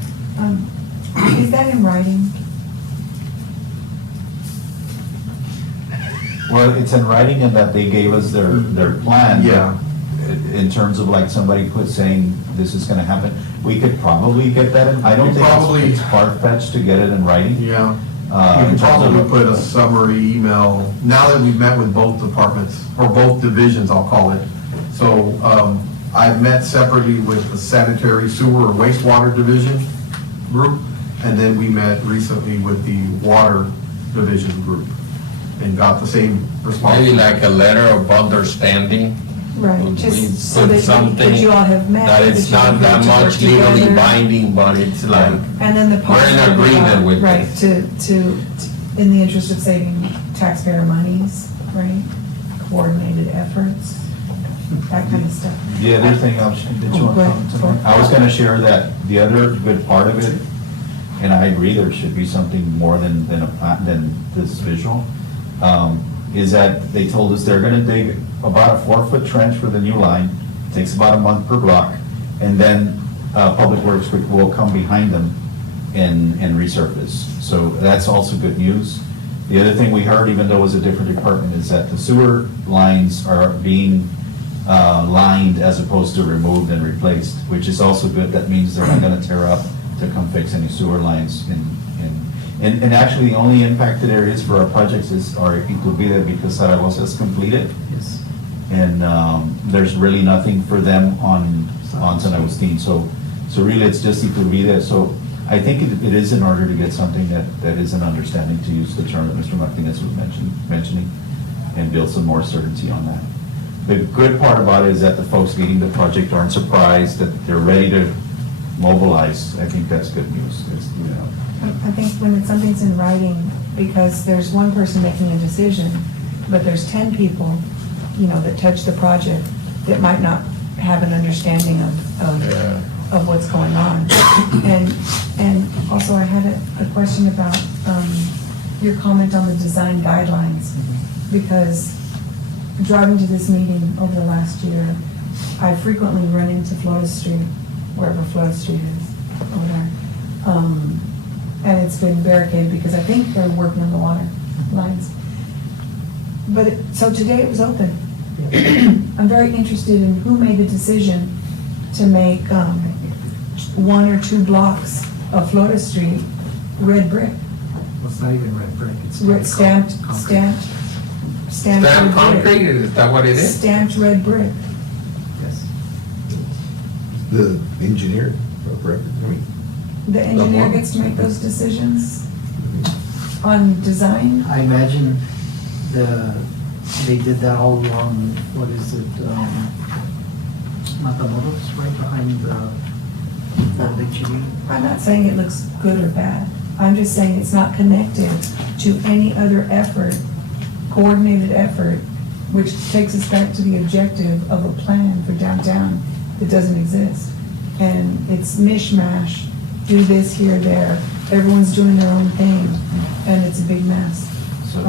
Is that in writing? Well, it's in writing in that they gave us their plan. Yeah. In terms of like somebody saying this is gonna happen, we could probably get that in. I don't think it's far-fetched to get it in writing. Yeah. In You terms can of- probably put a summary email, now that we've met with both departments, or both divisions, I'll call it. So, I've met separately with the sanitary sewer or wastewater division group, and then we met recently with the water division group, and got the same response. Maybe like a letter of understanding. Right, We just so put that something you all have met. that it's you not agreed that to work much legally together. binding, but it's like, And then the. we're in agreement with Right, this. to, in the interest of saving taxpayer monies, right? Coordinated efforts, that kind of stuff. The other thing, did you want to comment on that? I was gonna share that the other good part of it, and I agree, there should be something more than this visual, is that they told us they're gonna dig about a 4-foot trench for the new line, takes about a month per block, and then Public Works will come behind them and resurface. So that's also good news. The other thing we heard, even though it was a different department, is that the sewer lines are being lined as opposed to removed and replaced, which is also good. That means they're not gonna tear up to come fix any sewer lines and actually, the only impacted areas for our projects are Iturbide, because Zaragoza is completed. Yes. And there's really nothing for them on San Agustin. So really, it's just Iturbide. So I think it is in order to get something that is an understanding, to use the term that Mr. Martinez was mentioning, and build some more certainty on that. The good part about it is that the folks leading the project aren't surprised, that they're ready to mobilize. I think that's good news. I think when something's in writing, because there's one person making a decision, but there's 10 people, that touch the project that might not have an understanding of what's going on. And also I had a question about your comment on the design guidelines, because driving to this meeting over the last year, I frequently run into Florida Street, wherever Florida Street is, over there. And it's been barricaded because I think they're working on the water lines. But, so today it was open. I'm very interested in who made the decision to make 1 or 2 blocks of Florida Street red brick. Well, it's not even red brick, it's Stamped red Stamp brick. concrete, is that what it is? Stamped red brick. Yes. The engineer, of record, I mean, The engineer gets to make those decisions on design. I imagine they did that all along, what is it, Matamoros, right behind the Lake Chile. I'm not saying it looks good or bad. I'm just saying it's not connected to any other effort, coordinated effort, which takes us back to the objective of a plan for downtown that doesn't exist. And it's mishmash, do this here, there. Everyone's doing their own thing, and it's a big mess. So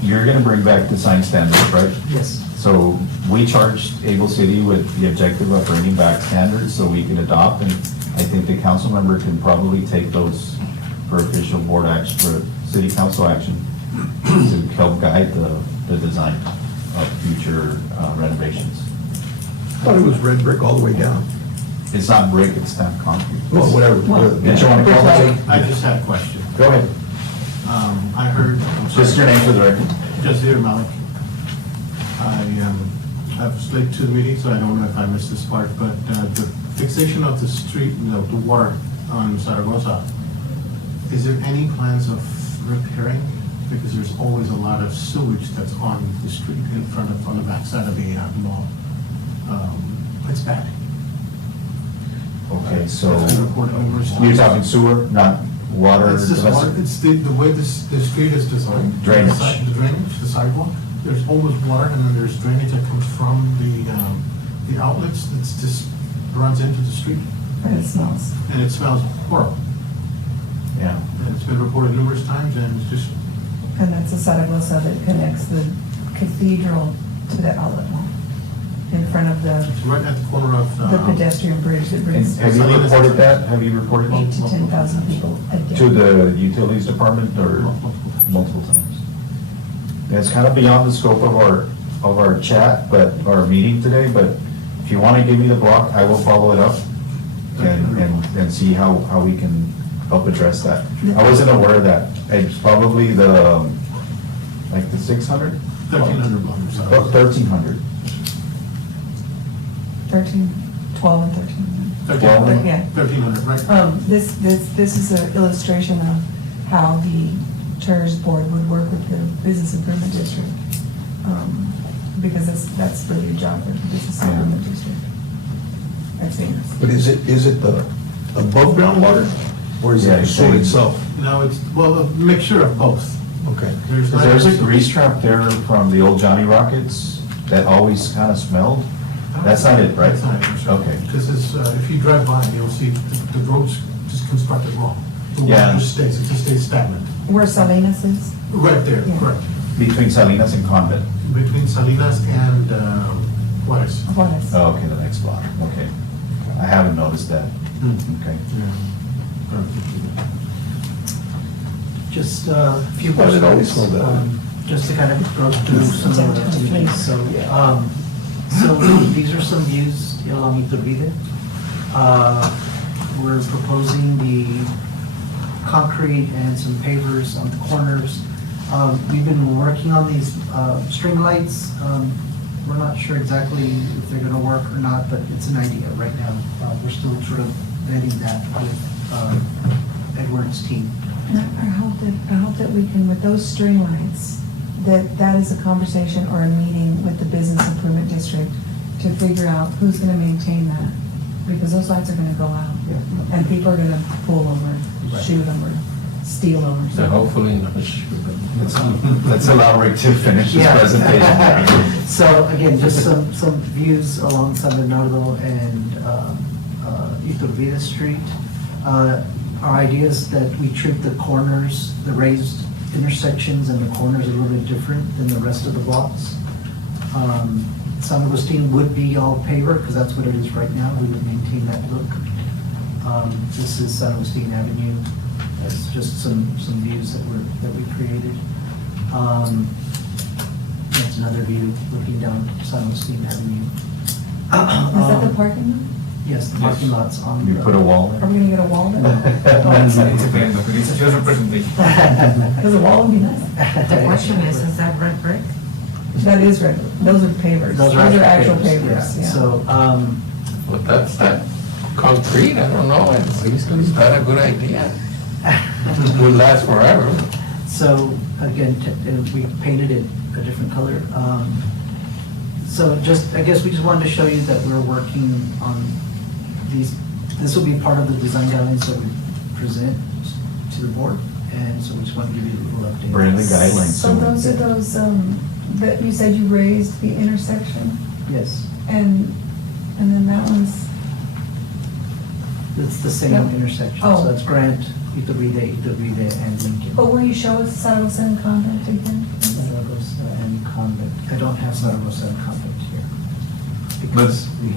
you're gonna bring back the sign standards, right? Yes. So we charged Able City with the objective of bringing back standards so we can adopt, and I think the council member can probably take those for official board action, for city council action, to help guide the design of future renovations. I thought it was red brick all the way down. It's not brick, it's stamped concrete. Well, whatever. Did you want to call that? I just had a question. Go ahead. I heard. Just your name for the record. Jasir Malik. I was late to the meeting, so I don't know if I missed this part, but the fixation of the street, the water on Zaragoza, is there any plans of repairing? Because there's always a lot of sewage that's on the street in front of, on the backside of the mall. It's bad. Okay, so It's been reported numerous you're times. talking sewer, not water? It's just water, domestic? it's the way the street is designed. Drainage. The drainage, the sidewalk, there's always water, and then there's drainage that comes from the outlets, that's just runs into the street, And it smells. and it smells horrible. Yeah. And it's been reported numerous times, and it's just, And that's the Zaragoza that connects the cathedral to the outlet mall in front of the it's right at the corner of. the pedestrian bridge that And brings have you reported that? Have you reported 8,000 to 10,000 people a day. to the utilities department or multiple times? That's kind of beyond the scope of our chat, but, our meeting today, but if you want to give me the block, I will follow it up and see how we can help address that. I wasn't aware of that. It's probably the 600? 1,300 blocks. 1,300. 13, 12 and 13. Well, Yeah. 1,300, right? This is an illustration of how the Tirz board would work with the business improvement district. Because that's really a job for the business improvement district. I've seen this. But is it the above ground water, or is it Yeah, the sewer itself? No, it's, well, a mixture of both. Okay. There's a grease trap there from the old Johnny Rockets that always kind of smelled. That's not it, right? That's not it, for sure. Okay. Because it's, if you drive by, you'll see the road's just constructed wrong. The water Yeah. just stays stagnant. Where Salinas is? Right there, Yeah. correct. Between Salinas and Convent. Between Salinas and Juarez. Juarez. Oh, okay, the next block, okay. I haven't noticed that. Okay. Just a few Well, it always questions, smelled bad. just to kind of go through some of the activities. So these are some views along Iturbide. We're proposing the concrete and some pavers on the corners. We've been working on these string lights. We're not sure exactly if they're gonna work or not, but it's an idea right now. We're still sort of vetting that with Edward's team. And I hope that we can, with those string lights, that is a conversation or a meeting with the business improvement district to figure out who's gonna maintain that. Because those lights are gonna go out. And people are gonna pull them or shoot them or steal them or So something. hopefully not. Let's allow Rick to finish his Yeah. presentation. So again, just some views along San Bernardo and Iturbide Street. Our idea is that we treat the corners, the raised intersections and the corners a little bit different than the rest of the blocks. San Agustin would be all paver, because that's what it is right now. We would maintain that look. This is San Agustin Avenue. That's just some views that we created. That's another view looking down San Agustin Avenue. Is that the parking lot? Yes, the parking lot's on. You put a wall Are there? we gonna get a wall there? It's just a presentation. Because a wall would be nice. The question is that red brick? That is red, those are pavers. Those are actual pavers, pavers, yeah. So, But that's that concrete, I don't know, is that a good idea? Would last forever. So again, we painted it a different color. So just, I guess we just wanted to show you that we're working on these. This will be part of the design guidelines that we present to the board, and so we just want to give you a little update. We're in the guidelines. So those are those, that you said you raised the intersection, Yes, and then that one's, it's the same Yep. intersection. Oh. So it's Grant, Iturbide, and Lincoln. but will you show us Zaragoza and Convent again? Zaragoza and Convent. I don't have Zaragoza and Convent here. But We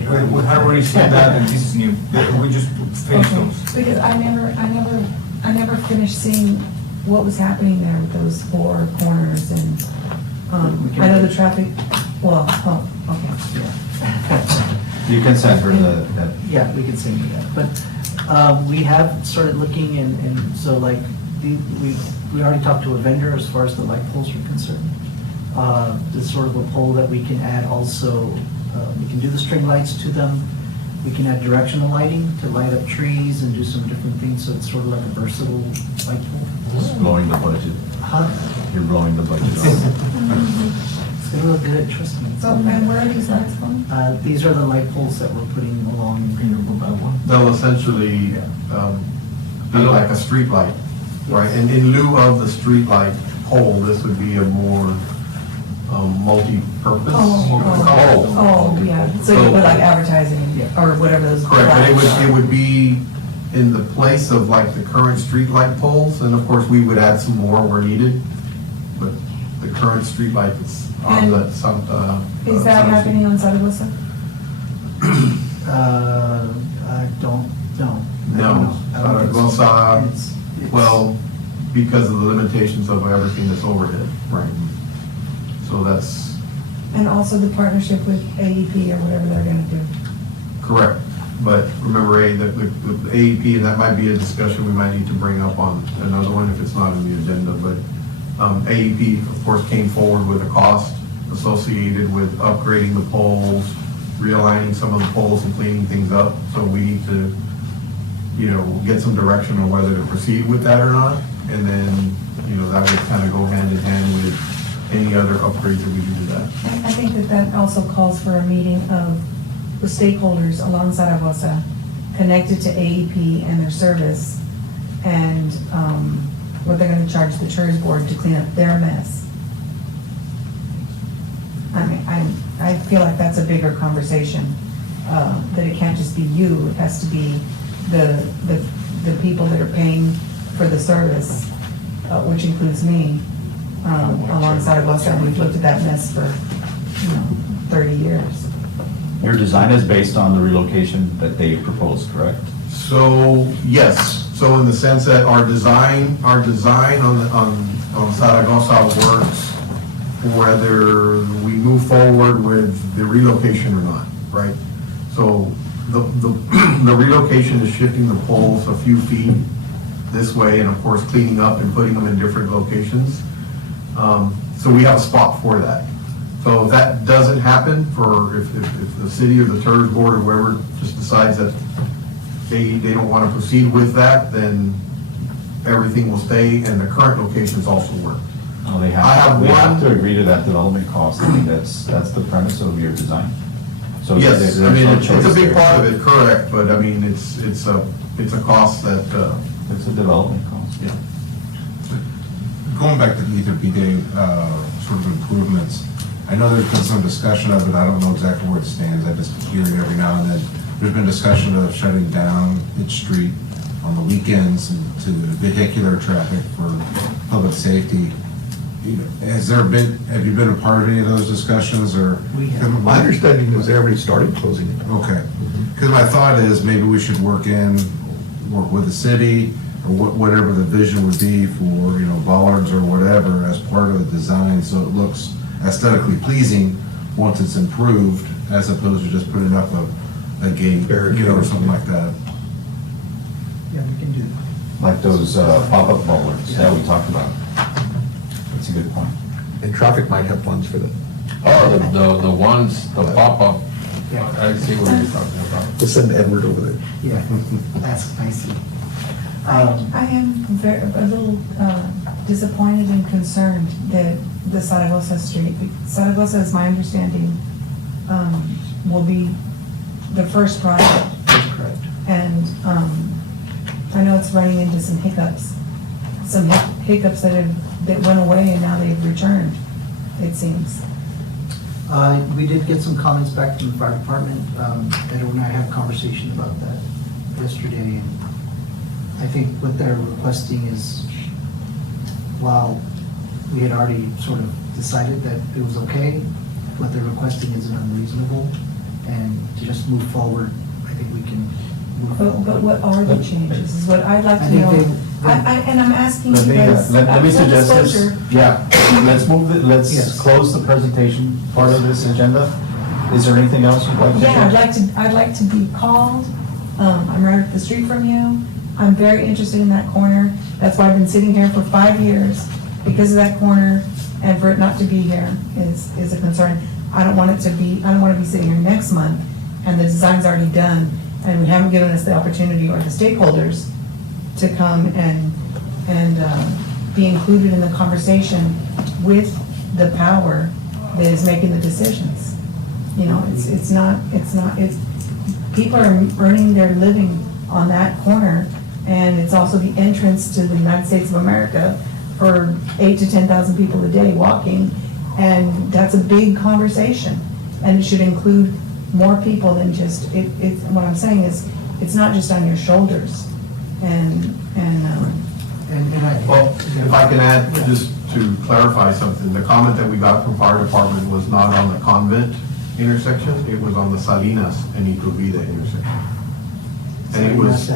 had already seen that, and this is new. We just finished Okay, those. because I never finished seeing what was happening there with those four corners and, I know the traffic, well, oh, okay. You can send her that. Yeah, we can send you that, but we have started looking and so like, we already talked to a vendor as far as the light poles are concerned. There's sort of a pole that we can add also, we can do the string lights to them. We can add directional lighting to light up trees and do some different things, so it's sort of like a versatile light pole. It's blowing the budget. Huh? You're blowing the budget off. It's gonna look good, trust me. So, and where are these lights going? These are the light poles that we're putting along. they'll essentially be like a street light, right? And in lieu of the street light pole, this would be a more multi-purpose. Oh, yeah, so you put like advertising or whatever those. Correct, but flags. it would be in the place of like the current street light poles, and of course, we would add some more where needed, but the current street light is on And the, Is that happening on Zaragoza? I don't know. No, Zaragoza, well, because of the limitations of everything that's overhead, right? So that's And also the partnership with AEP or whatever they're gonna do. correct. But remember, the AEP, and that might be a discussion we might need to bring up on another one if it's not in the agenda, but AEP, of course, came forward with a cost associated with upgrading the poles, realigning some of the poles and cleaning things up. So we need to, get some direction on whether to proceed with that or not. And then, that would kind of go hand in hand with any other upgrades that we do to that. I think that also calls for a meeting of the stakeholders along Zaragoza connected to AEP and their service, and what they're gonna charge the Tirz board to clean up their mess. I mean, I feel like that's a bigger conversation, that it can't just be you, it has to be the people that are paying for the service, which includes me, along Zaragoza, and we've looked at that mess for, 30 years. Your design is based on the relocation that they proposed, correct? So, yes, so in the sense that our design on Zaragoza works whether we move forward with the relocation or not, right? So the relocation is shifting the poles a few feet this way, and of course cleaning up and putting them in different locations. So we have a spot for that. So if that doesn't happen, if the city or the Tirz board or whoever just decides that they don't want to proceed with that, then everything will stay and the current locations also work. Oh, they I have they have one- to agree to that development cost. I mean, that's the premise of your design. So Yes, there's I mean, no it's a choice big there. part of it, correct, but I mean, it's a cost that, It's a development cost. yeah. Going back to the Iturbide, sort of improvements, I know there's been some discussion of it, I don't know exactly where it stands, I just hear it every now and then. There's been discussion of shutting down its street on the weekends and to vehicular traffic for public safety. Has there been, have you been a part of any of those discussions, or? My understanding is they already started closing it. Okay, because my thought is maybe we should work with the city, or whatever the vision would be for, bollards or whatever as part of the design, so it looks aesthetically pleasing once it's improved, as opposed to just putting up a gate, or something like that. Yeah, we can do that. Like those pop-up bollards that we talked about. That's a good point. And traffic might have funds for that. Oh, the ones, the pop-up, Yeah. I see what you're talking about. We'll send Edward over there. Yeah, that's, I see. I am a little disappointed and concerned that the Zaragoza Street, Zaragoza, is my understanding, will be the first project. That's correct. And I know it's running into some hiccups that went away and now they've returned, it seems. We did get some comments back from the fire department. Edward and I had a conversation about that yesterday, and I think what they're requesting is, while we had already sort of decided that it was okay, what they're requesting isn't unreasonable, and to just move forward, I think we can move forward. But what are the changes, is what I'd like I to think know. And I'm asking you guys. Let me full suggest this. disclosure. Yeah, let's Yes. close the presentation part of this agenda. Is there anything else you'd like to share? Yeah, I'd like to be called. I'm right up the street from you. I'm very interested in that corner. That's why I've been sitting here for 5 years, because of that corner, and for it not to be here is a concern. I don't want to be sitting here next month, and the design's already done, and we haven't given us the opportunity, or the stakeholders, to come and be included in the conversation with the power that is making the decisions. It's people are earning their living on that corner, and it's also the entrance to the United States of America for 8,000 to 10,000 people a day walking, and that's a big conversation, and it should include more people than just, what I'm saying is, it's not just on your shoulders, and Well, if I can add, just to clarify something, the comment that we got from fire department was not on the Convent intersection, it was on the Salinas and Iturbide intersection. And it was,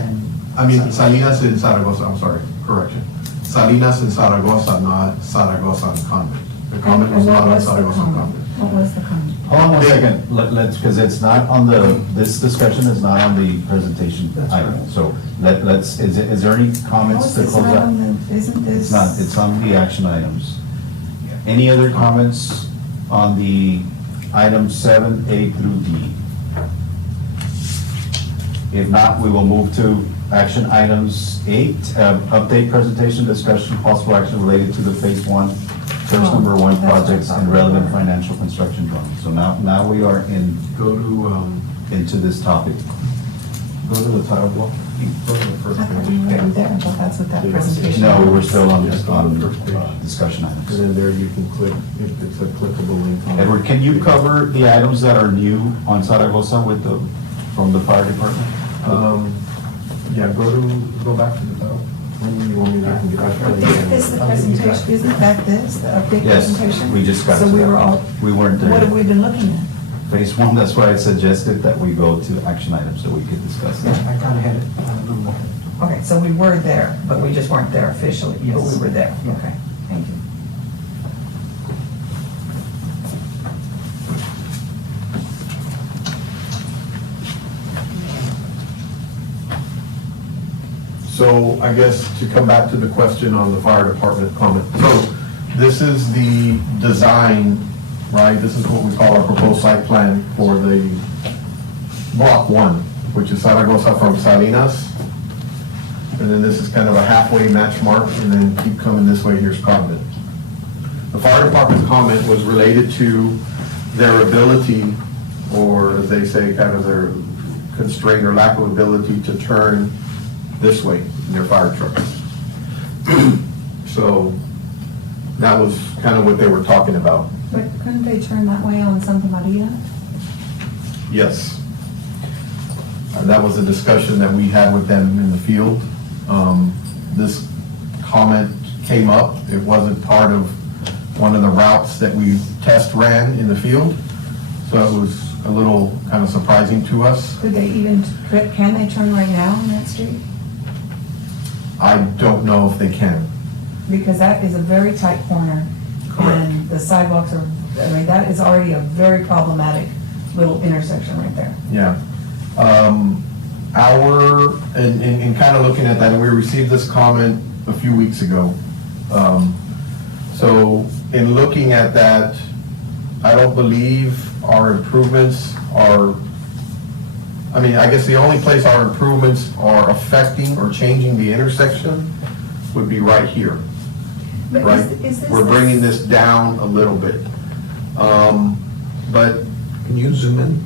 Salinas and Zaragoza, I'm sorry, correction. Salinas and Zaragoza, not Zaragoza and Convent. The comment was not on Zaragoza and Convent. what was the comment? Hold on 1 second, let's, because it's not on this discussion is not on the presentation item. So is there any comments to It's close not out? on the, isn't this? It's not, it's on the action items. Any other comments on the items 7A through D? If not, we will move to action items 8, update presentation, discussion, possible action related to the phase 1, Tirz No. 1 projects and relevant financial construction drawings. So now we are Go to, into this topic. go to the title block. Go to the I first thought we page. were already there, I thought that's what that presentation. No, we were still on Just on the first page. discussion And items. then there you can click, if it's a clickable link. on it. Edward, can you cover the items that are new on Zaragoza from the fire department? Yeah, go back to the title. When you want me to, I can get back. Isn't this the presentation, isn't that this, the update Yes, presentation? we just got So to we that. were all, We weren't what have there. we been looking at? Phase 1, that's why I suggested that we go to action items so we could discuss Yeah, that. I kind of had it a little more. Okay, so we were there, but we just weren't there officially, but Yes. we were there, Yeah. okay, thank you. So I guess to come back to the question on the fire department comment. So this is the design, right? This is what we call our proposed site plan for the block 1, which is Zaragoza from Salinas. And then this is kind of a halfway match mark, and then keep coming this way, here's Convent. The fire department comment was related to their ability, or as they say, kind of their constraint or lack of ability to turn this way in their fire trucks. So that was kind of what they were talking about. But couldn't they turn that way on Santa Maria? Yes. That was a discussion that we had with them in the field. This comment came up. It wasn't part of one of the routes that we test ran in the field. So it was a little kind of surprising to us. Could they even, can they turn right now on that street? I don't know if they can. Because that is a very tight corner. Correct. And the sidewalks are, I mean, that is already a very problematic little intersection right there. Yeah. In kind of looking at that, and we received this comment a few weeks ago. So in looking at that, I don't believe our improvements are, I mean, I guess the only place our improvements are affecting or changing the intersection would be right here, But right? is this? We're bringing this down a little bit. But Can you zoom in?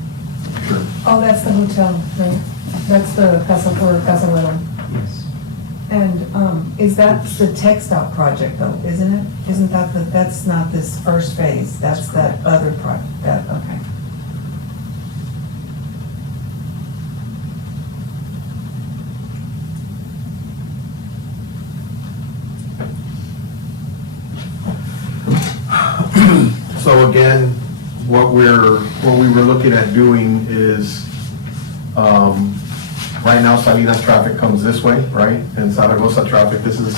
sure. Oh, that's the hotel, right? That's the Casa, or Casa Little. Yes. And, is that the textile project though, isn't it? Isn't that that's not this first phase, that's that other project, okay. So again, what we were looking at doing is, right now Salinas traffic comes this way, right? And Zaragoza traffic, this is,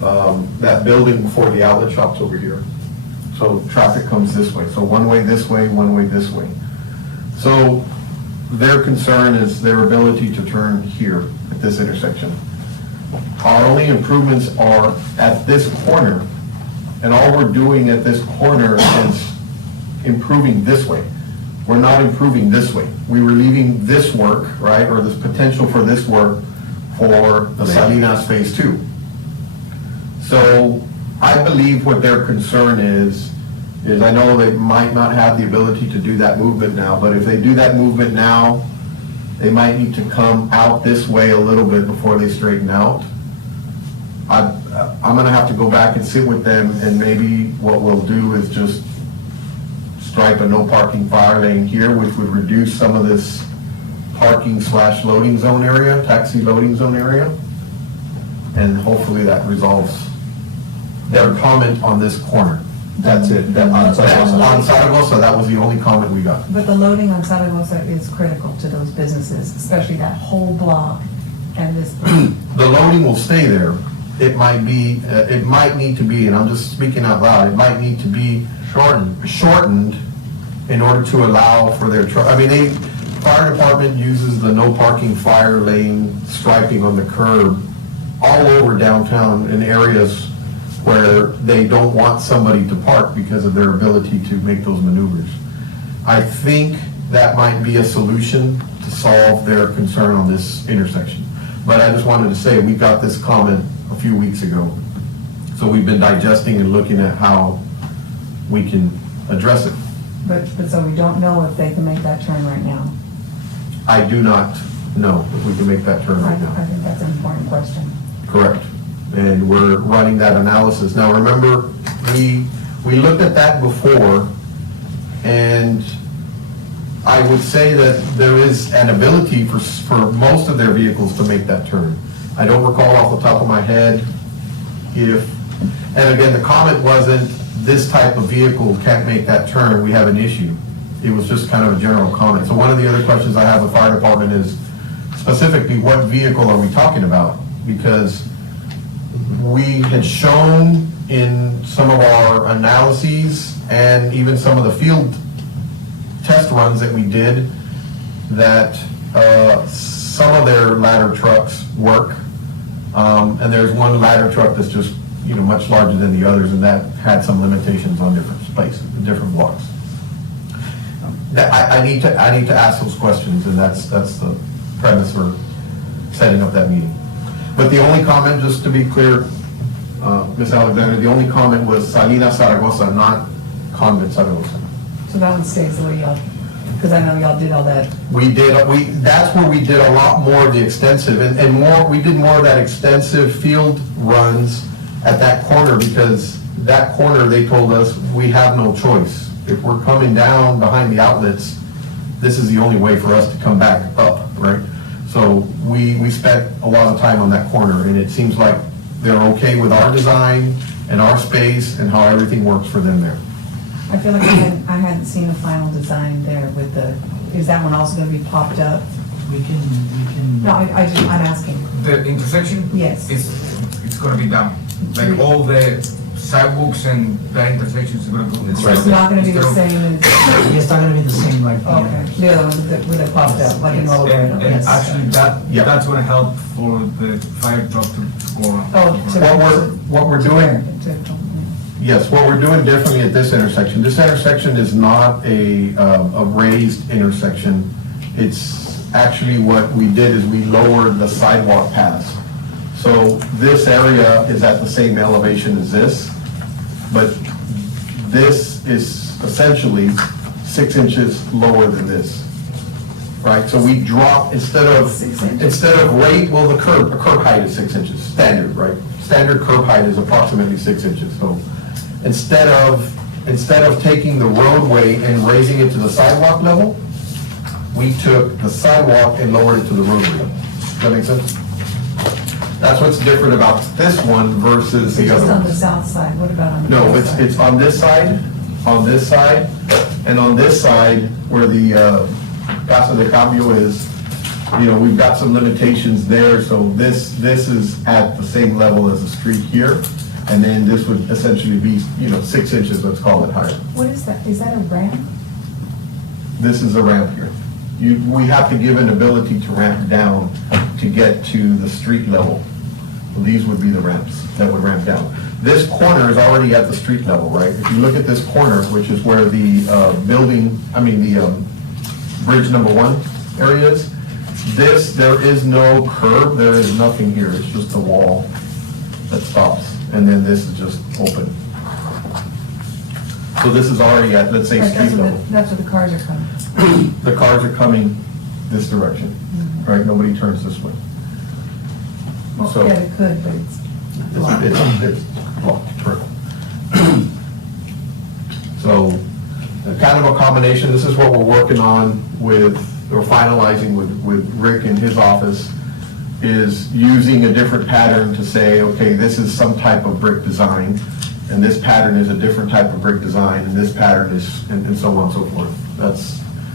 that building before the outlet shop's over here. So traffic comes this way. So one way this way, one way this way. So their concern is their ability to turn here at this intersection. Our only improvements are at this corner, and all we're doing at this corner is improving this way. We're not improving this way. We were leaving this work, right, or this potential for this work for the Salinas Phase 2. So I believe what their concern is I know they might not have the ability to do that movement now, but if they do that movement now, they might need to come out this way a little bit before they straighten out. I'm gonna have to go back and sit with them, and maybe what we'll do is just stripe a no parking fire lane here, which would reduce some of this parking / loading zone area, taxi loading zone area. And hopefully that resolves their comment on this corner. That's it. On Zaragoza, that was the only comment we got. But the loading on Zaragoza is critical to those businesses, especially that whole block and this. The loading will stay there. It might be, it might need to be, and I'm just speaking out loud, it might need to be shortened in order to allow for their truck. I mean, fire department uses the no parking fire lane striping on the curb all over downtown in areas where they don't want somebody to park because of their ability to make those maneuvers. I think that might be a solution to solve their concern on this intersection. But I just wanted to say, we got this comment a few weeks ago. So we've been digesting and looking at how we can address it. But so we don't know if they can make that turn right now. I do not know if we can make that turn right now. I think that's an important question. Correct. And we're running that analysis. Now, remember, we looked at that before, and I would say that there is an ability for most of their vehicles to make that turn. I don't recall off the top of my head if, and again, the comment wasn't this type of vehicle can't make that turn, we have an issue. It was just kind of a general comment. So one of the other questions I have with fire department is specifically what vehicle are we talking about? Because we had shown in some of our analyses and even some of the field test runs that we did that some of their ladder trucks work. And there's one ladder truck that's just, much larger than the others, and that had some limitations on different places, different blocks. I need to ask those questions, and that's the premise for setting up that meeting. But the only comment, just to be clear, Ms. Alexander, the only comment was Salinas Zaragoza, not Convent Zaragoza. So that one stays the way y'all, because I know y'all did all that. That's where we did a lot more of the extensive, we did more of that extensive field runs at that corner, because that corner, they told us, we have no choice. If we're coming down behind the outlets, this is the only way for us to come back up, right? So we spent a lot of time on that corner, and it seems like they're okay with our design and our space and how everything works for them there. I feel like I hadn't seen a final design there with the, is that one also gonna be popped up? We can. No, I'm asking. The intersection? Yes. It's gonna be down. Like all the sidewalks and that intersection is gonna go. It's not gonna be the same as, Yeah, it's not gonna be the same like. okay, the other one with it popped up, like in Yes. Roller. And actually, Yeah. that's gonna help for the fire truck to go on. Oh, What we're doing, yes, what we're doing differently at this intersection is not a raised intersection. It's actually what we did is we lowered the sidewalk paths. So this area is at the same elevation as this, but this is essentially 6 inches lower than this, right? So we drop, instead of rate, well, the curb height is 6 inches, standard, right? Standard curb height is approximately 6 inches. So instead of taking the roadway and raising it to the sidewalk level, we took the sidewalk and lowered it to the roadway level. Does that make sense? That's what's different about this one versus the other Just on the one. south side, what about on the No, north side? it's on this side, and on this side where the Casa de Cambio is, we've got some limitations there, so this is at the same level as the street here, and then this would essentially be, 6 inches, let's call it higher. What is that? Is that a ramp? This is a ramp here. We have to give an ability to ramp down to get to the street level. So these would be the ramps that would ramp down. This corner is already at the street level, right? If you look at this corner, which is where the bridge number 1 area is, there is no curb, there is nothing here. It's just a wall that stops, and then this is just open. So this is already at, let's say, Right, street level. that's where the cars are coming. The cars are coming this direction, right? Nobody turns this way. Well, So- yeah, it could, but it's blocked. It's blocked, true. So, kind of a combination, this is what we're working on or finalizing with Rick in his office, is using a different pattern to say, okay, this is some type of brick design, and this pattern is a different type of brick design, and this pattern is, and so on and so forth.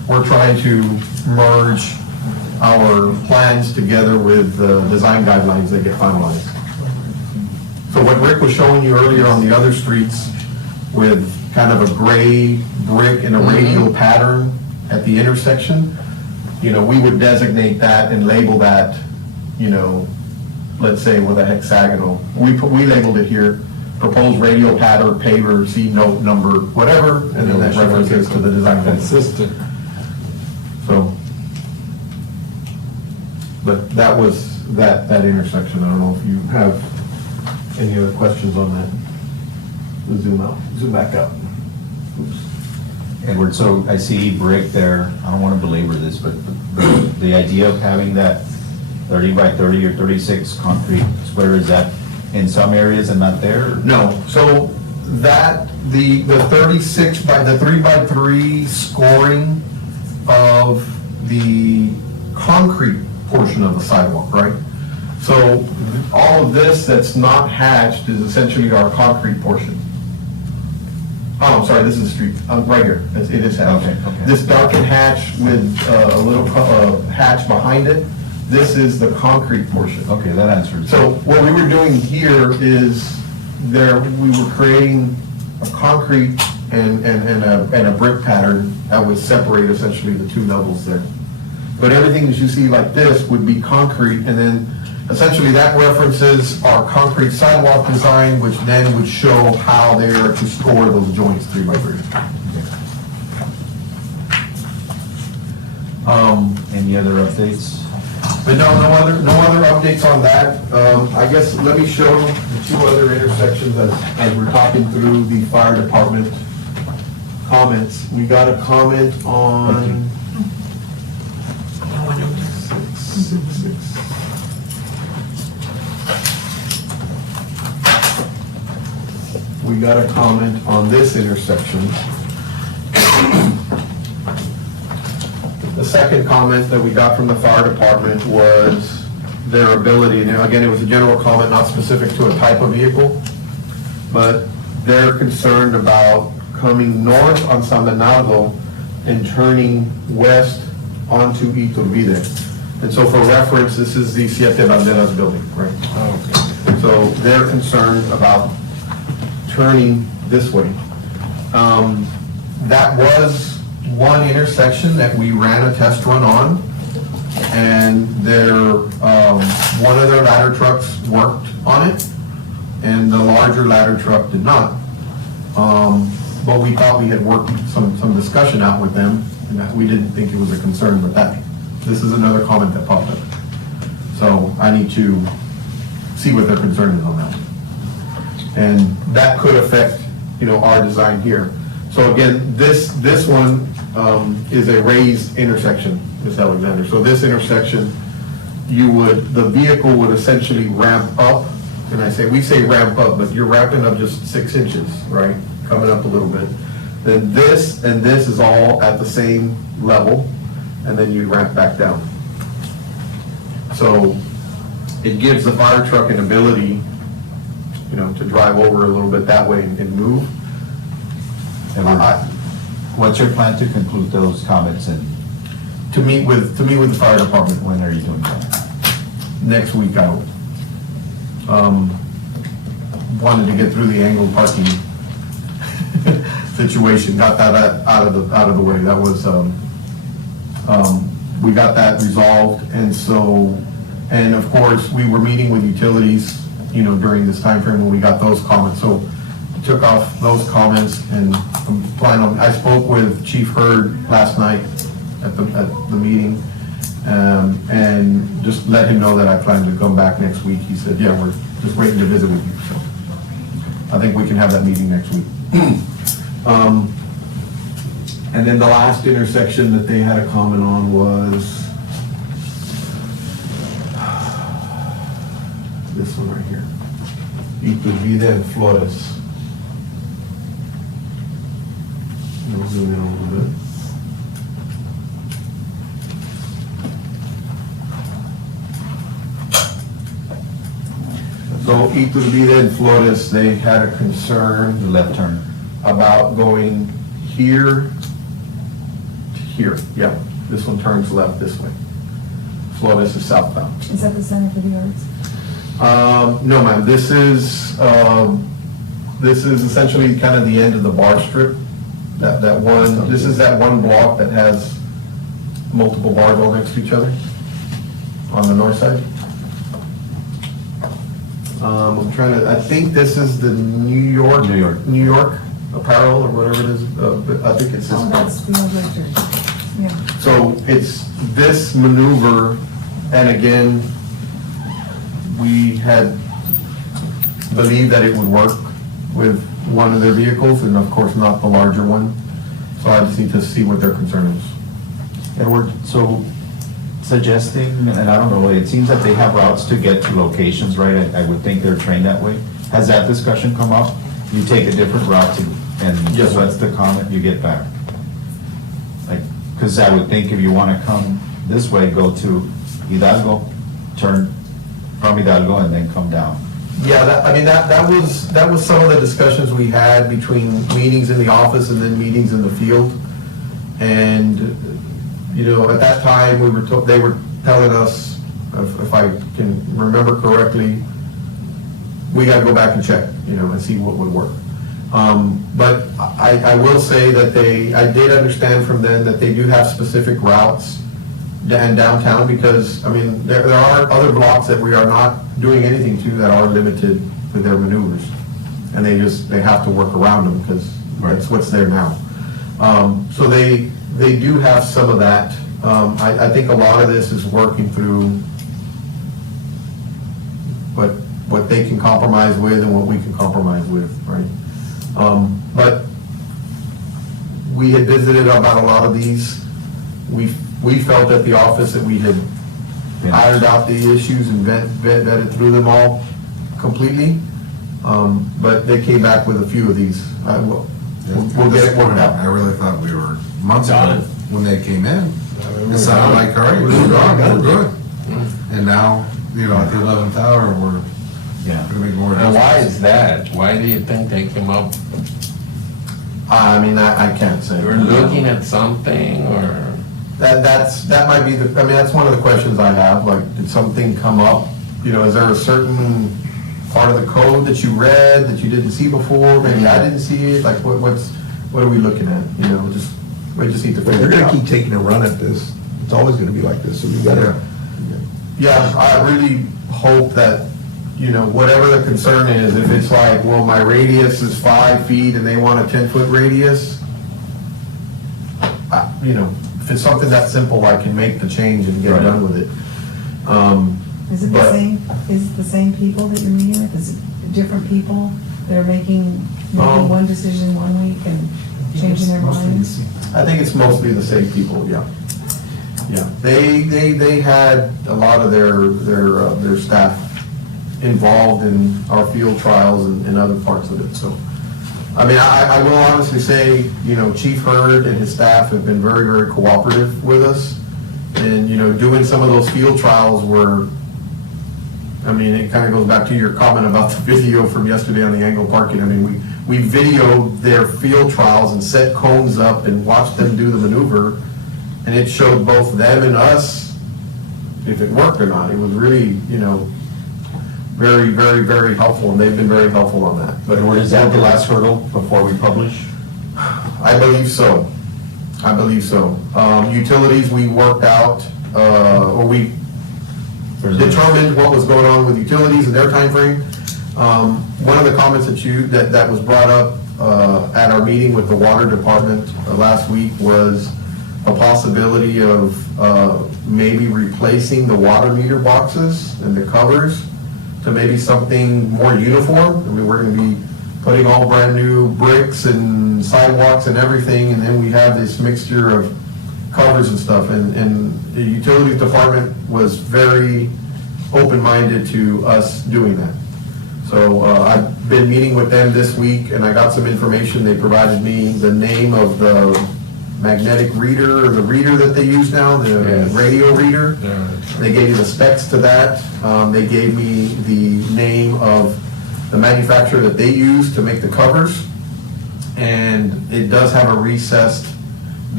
We're trying to merge our plans together with the design guidelines that get finalized. So what Rick was showing you earlier on the other streets with kind of a gray brick and a radial pattern at the intersection, we would designate that and label that, let's say with a hexagonal. We labeled it here, proposed radial pattern, paver, C note number, whatever, and then that references to the design. Consistent. So, but that was that intersection. I don't know if you have any other questions on that. We'll zoom back up. Oops. Edward, so I see brick there, I don't want to belabor this, but the idea of having that 30 by 30 or 36 concrete square, is that in some areas and not there? No, so that, the 36 by, the 3 by 3 scoring of the concrete portion of the sidewalk, right? So all of this that's not hatched is essentially our concrete portion. Oh, I'm sorry, this is the street, right here, it is hatched. Okay. This darkened hatch with a little hatch behind it, this is the concrete portion. Okay, that answers. So what we were doing here is we were creating a concrete and a brick pattern that would separate essentially the 2 levels there. But everything that you see like this would be concrete, and then essentially that references our concrete sidewalk design, which then would show how they are to score those joints 3 by 3. Any other updates? But no other updates on that. I guess let me show the 2 other intersections as we're talking through the fire department comments. We got a comment on 666. We got a comment on this intersection. The second comment that we got from the fire department was their ability, and again, it was a general comment, not specific to a type of vehicle, but they're concerned about coming north on San Bernardo and turning west onto Iturbide. And so for reference, this is the Siete Banderas building, right? So they're concerned about turning this way. That was one intersection that we ran a test run on, and one of their ladder trucks worked on it, and the larger ladder truck did not. But we thought we had worked some discussion out with them, and that we didn't think it was a concern with that. This is another comment that popped up. So I need to see what their concern is on that. And that could affect, our design here. So again, this one is a raised intersection, Ms. Alexander. So this intersection, the vehicle would essentially ramp up, and we say ramp up, but you're ramping up just 6 inches, right? Coming up a little bit. Then this and this is all at the same level, and then you ramp back down. So it gives the fire truck an ability, to drive over a little bit that way and move. What's your plan to conclude those comments and To meet with the fire department. when are you doing that? Next week out. Wanted to get through the angled parking situation, got that out of the way. That was, we got that resolved, and of course, we were meeting with utilities, during this time frame when we got those comments. So took off those comments and I spoke with Chief Hurd last night at the meeting, and just let him know that I plan to come back next week. He said, yeah, we're just waiting to visit with you. So I think we can have that meeting next week. And then the last intersection that they had a comment on was this one right here. Iturbide and Flores. I'll zoom in a little bit. So Iturbide and Flores, they had a concern. The left turn. About going here to here. Yeah, this one turns left this way. Flores is southbound. Is that the Center for the Arts? No, ma'am. This is essentially kind of the end of the bar strip. This is that one block that has multiple bars all next to each other on the north side. I think this is the New York apparel or whatever it is. But I think it's this. Oh, that's the old rectory. Yeah. So it's this maneuver, and again, we had believed that it would work with one of their vehicles, and of course not the larger one. So I just need to see what their concern is. Edward, so suggesting, and I don't know, it seems that they have routes to get to locations, right? I would think they're trained that way. Has that discussion come up? You take a different route and Yes, what's the comment you get back? Because I would think if you want to come this way, go to Hidalgo, turn from Hidalgo and then come down. Yeah, that was some of the discussions we had between meetings in the office and then meetings in the field. And, at that time, they were telling us, if I can remember correctly, we gotta go back and check, and see what would work. But I will say that I did understand from them that they do have specific routes and downtown, because, there are other blocks that we are not doing anything to that are limited with their maneuvers. And they have to work around them because that's what's there now. So they do have some of that. I think a lot of this is working through what they can compromise with and what we can compromise with, right? But we had visited about a lot of these. We felt at the office that we had ironed out the issues and vetted through them all completely. But they came back with a few of these. We'll get it worked out. I really thought we were months ago when they came in. It sounded like, all right, we're good. And now, at the 11th hour, we're Yeah. It'll make more And why difference. is that? Why do you think they came up? I mean, I can't say. They were looking at something, or? That might be I mean, that's one of the questions I have, like, did something come up? You know, is there a certain part of the code that you read that you didn't see before? Maybe I didn't see it, like, what are we looking at? You know, we just need to But figure they're it gonna out. keep taking a run at this. It's always gonna be like this, so we gotta. Yeah, I really hope that, you know, whatever the concern is, if it's like, well, my radius is 5 feet and they want a 10-foot radius, you know, if it's something that simple, I can make the change and get done with it. Is it the But- same, is it the same people that you're meeting with? Is it different people that are making one decision one week and changing their minds? I think it's mostly the same people, yeah. Yeah, they had a lot of their staff involved in our field trials and other parts of it, so. I mean, I will honestly say, you know, Chief Hurd and his staff have been very, very cooperative with us. And, you know, doing some of those field trials were, I mean, it kind of goes back to your comment about the video from yesterday on the angle parking. I mean, we videoed their field trials and set cones up and watched them do the maneuver. And it showed both them and us if it worked or not. It was really, you know, very, very, very helpful, and they've been very helpful on that. But Is that the last hurdle before we publish? I believe so. I believe so. Utilities, we worked out, or we determined what was going on with utilities and their timeframe. One of the comments that was brought up at our meeting with the water department last week was a possibility of maybe replacing the water meter boxes and the covers to maybe something more uniform. I mean, we're gonna be putting all brand new bricks and sidewalks and everything, and then we have this mixture of covers and stuff. And the utilities department was very open-minded to us doing that. So I've been meeting with them this week, and I got some information. They provided me the name of the magnetic reader, or the reader that they use now, the radio reader. Yeah. They gave me the specs to that. They gave me the name of the manufacturer that they use to make the covers. And it does have a recessed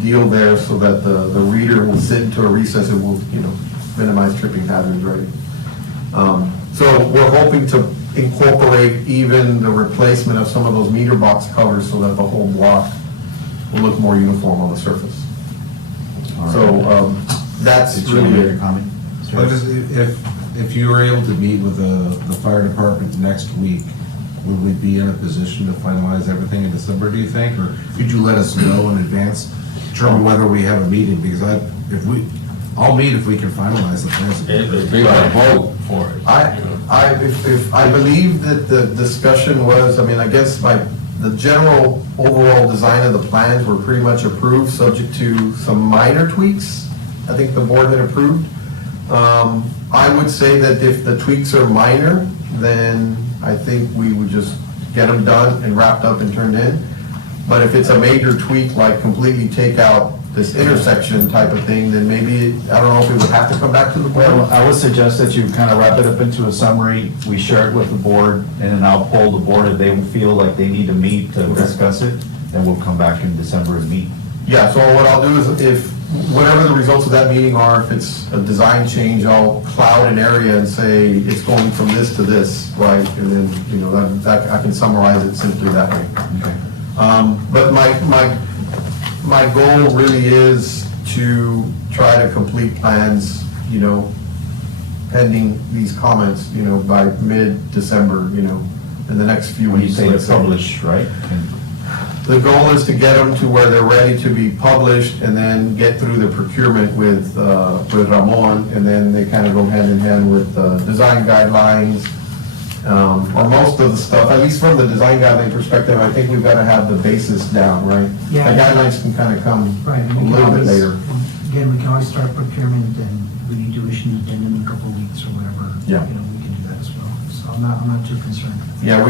deal there so that the reader will sit into a recess and will, you know, minimize tripping hazards, right? So we're hoping to incorporate even the replacement of some of those meter box covers so that the whole block will look more uniform on the surface. So that's Did you really make it. a comment? Well, just if you were able to meet with the fire department next week, would we be in a position to finalize everything in December, do you think? Or could you let us know in advance, determine whether we have a meeting? Because I'll meet if we can finalize the plans. It'd be like a vote for it. I believe that the discussion was, I mean, I guess the general overall design of the plans were pretty much approved, subject to some minor tweaks. I think the board had approved. I would say that if the tweaks are minor, then I think we would just get them done and wrapped up and turned in. But if it's a major tweak, like completely take out this intersection type of thing, then maybe, I don't know if it would have to come back to the board. Well, I would suggest that you kind of wrap it up into a summary, we share it with the board, and then I'll poll the board if they feel like they need to meet to discuss it, then we'll come back in December and meet. Yeah, so what I'll do is if, whatever the results of that meeting are, if it's a design change, I'll cloud an area and say it's going from this to this, right? And then, you know, that I can summarize it simply that way. Okay. But my goal really is to try to complete plans, you know, pending these comments, you know, by mid-December, you know, in the next few When you weeks. say to let's say. publish, right? The goal is to get them to where they're ready to be published and then get through the procurement with Ramon, and then they kind of go hand in hand with design guidelines, or most of the stuff, at least from the design guideline perspective. I think we've got to have the basis down, right? Yeah. The guidelines can kind of come Right, a and we can little bit always, later. again, we can always start procurement, and we need to issue an addendum in a couple of weeks or whatever. Yeah. You know, we can do that as well, so I'm not too concerned. Yeah,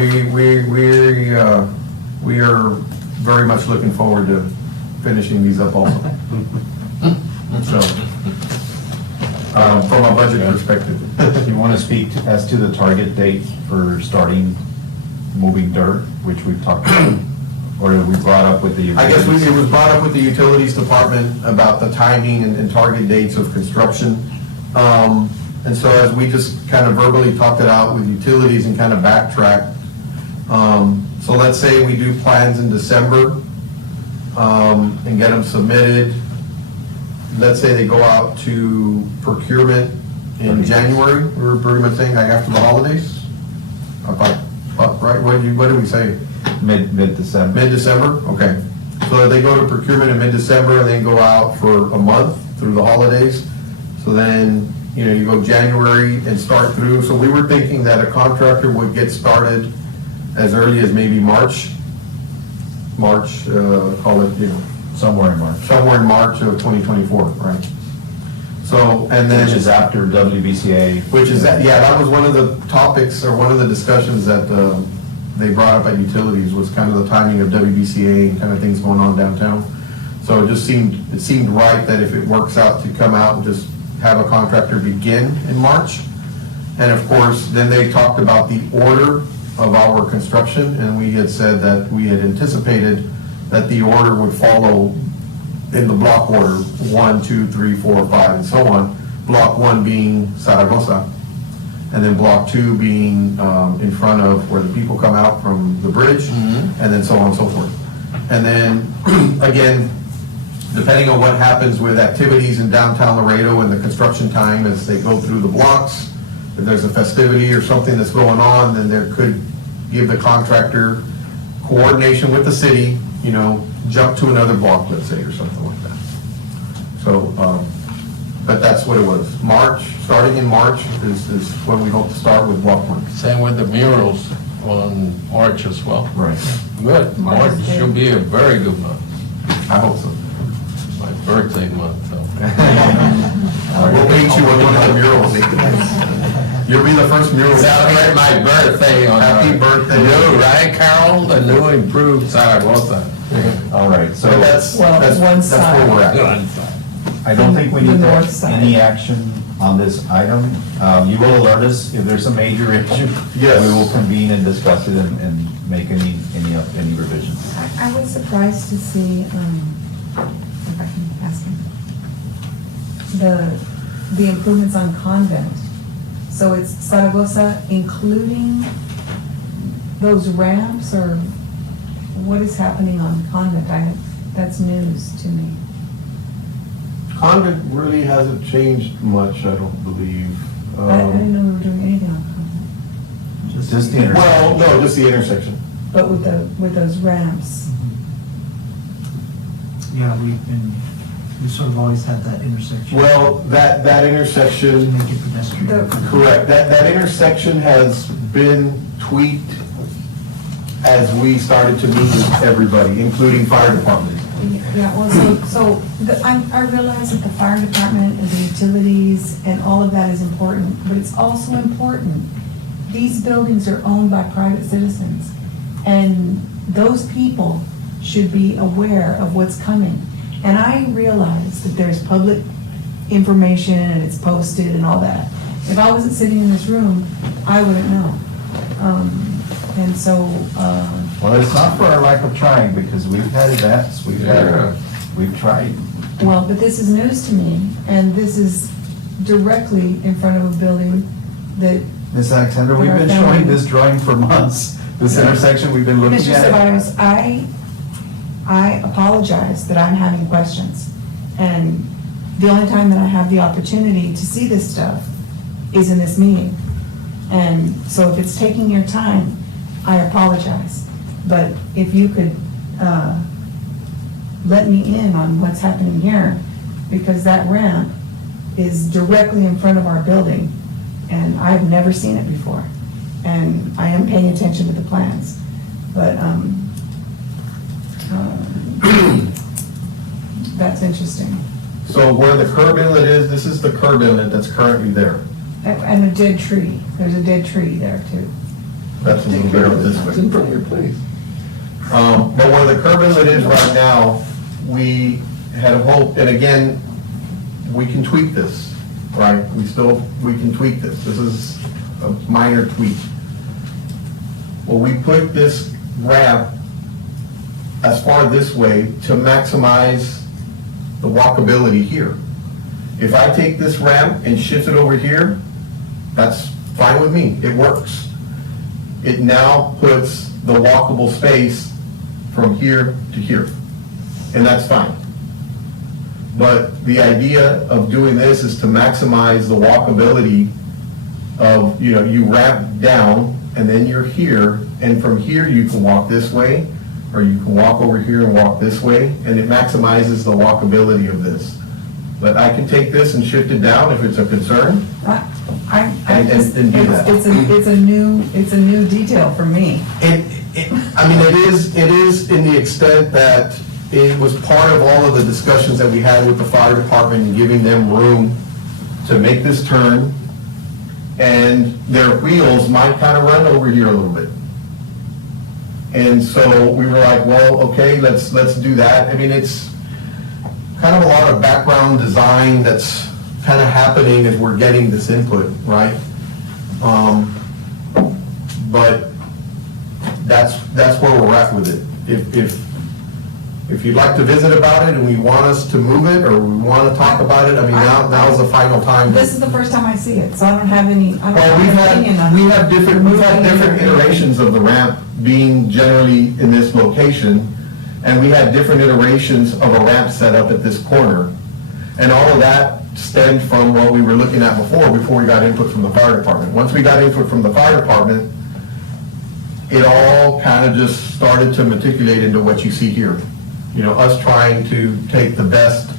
we are very much looking forward to finishing these up also. So, from a budget perspective. Do you want to speak as to the target date for starting moving dirt, which we've talked about? Or we brought up with the. I guess it was brought up with the utilities department about the timing and target dates of construction. And so as we just kind of verbally talked it out with utilities and kind of backtracked. So let's say we do plans in December and get them submitted. Let's say they go out to procurement in January, we were pretty much saying like after the holidays? Right, what did we say? Mid-December. Mid-December, okay. So they go to procurement in mid-December and then go out for a month through the holidays. So then, you go January and start through. So we were thinking that a contractor would get started as early as maybe March, call it, Somewhere in March. somewhere in March of 2024, right? So, and then. Which is after WBCA. That was one of the topics or one of the discussions that they brought up at utilities was kind of the timing of WBCA and kind of things going on downtown. So it seemed right that if it works out to come out and just have a contractor begin in March. And of course, then they talked about the order of our construction, and we had said that we had anticipated that the order would follow in the block order, 1, 2, 3, 4, 5, and so on. Block 1 being Zaragoza, and then block 2 being in front of where the people come out from the bridge, and then so on and so forth. And then, again, depending on what happens with activities in downtown Laredo and the construction time as they go through the blocks, if there's a festivity or something that's going on, then there could give the contractor coordination with the city, jump to another block, let's say, or something like that. So, but that's what it was. Starting in March is when we hope to start with block 1. Same with the murals on March as well. Right. Good, March should be a very good month. I hope so. My birthday month, so. We'll paint you on one of the murals. You'll be the first mural. Celebrate my birthday on. Happy birthday. New, right, Carol? The new improved Zaragoza. All right, so That's Well, one that's where we're at. I don't think we The need north side. any action on this item. You will alert us if there's a major issue. Yes. We will convene and discuss it and make any revisions. I was surprised to see, if I can ask him, the improvements on Convent. So it's Zaragoza including those ramps, or what is happening on Convent? That's news to me. Convent really hasn't changed much, I don't believe. I didn't know we were doing anything on Convent. Just the intersection. Well, no, just the intersection. But with those ramps. Yeah, we sort of always had that intersection. Well, that intersection, Make it pedestrian. correct, that intersection has been tweaked as we started to meet with everybody, including fire department. Yeah, well, I realize that the fire department and the utilities and all of that is important, but it's also important. These buildings are owned by private citizens, and those people should be aware of what's coming. And I realize that there's public information and it's posted and all that. If I wasn't sitting in this room, I wouldn't know. And so, Well, it's not for our lack of trying, because we've had events, we've tried. well, but this is news to me, and this is directly in front of a building that. Ms. Alexander, we've been showing this drawing for months, this intersection, we've been looking Mr. at it. Ceballos, I apologize that I'm having questions. And the only time that I have the opportunity to see this stuff is in this meeting. And so if it's taking your time, I apologize. But if you could let me in on what's happening here, because that ramp is directly in front of our building, and I've never seen it before. And I am paying attention to the plans. But that's interesting. So where the curb inlet is, this is the curb inlet that's currently there. And a dead tree, there's a dead tree there too. That's a little bit of this way. in front of your place. But where the curb inlet is right now, we had hoped, and again, we can tweak this. right? We can tweak this. This is a minor tweak. Well, we put this ramp as far this way to maximize the walkability here. If I take this ramp and shift it over here, that's fine with me, it works. It now puts the walkable space from here to here, and that's fine. But the idea of doing this is to maximize the walkability of, you ramp down and then you're here, and from here you can walk this way, or you can walk over here and walk this way, and it maximizes the walkability of this. But I can take this and shift it down if it's a concern. And do that. It's a new detail for me. It is in the extent that it was part of all of the discussions that we had with the fire department and giving them room to make this turn, and their wheels might kind of run over here a little bit. And so we were like, well, okay, let's do that. I mean, it's kind of a lot of background design that's kind of happening as we're getting this input, right? But that's where we're at with it. If you'd like to visit about it and we want us to move it or we want to talk about it, I mean, now's the final time. This is the first time I see it, so I don't have any, I don't Well, have an opinion on it. we've had different iterations of the ramp being generally in this location, and we had different iterations of a ramp set up at this corner. And all of that stemmed from what we were looking at before we got input from the fire department. Once we got input from the fire department, it all kind of just started to matriculate into what you see here. Us trying to take the best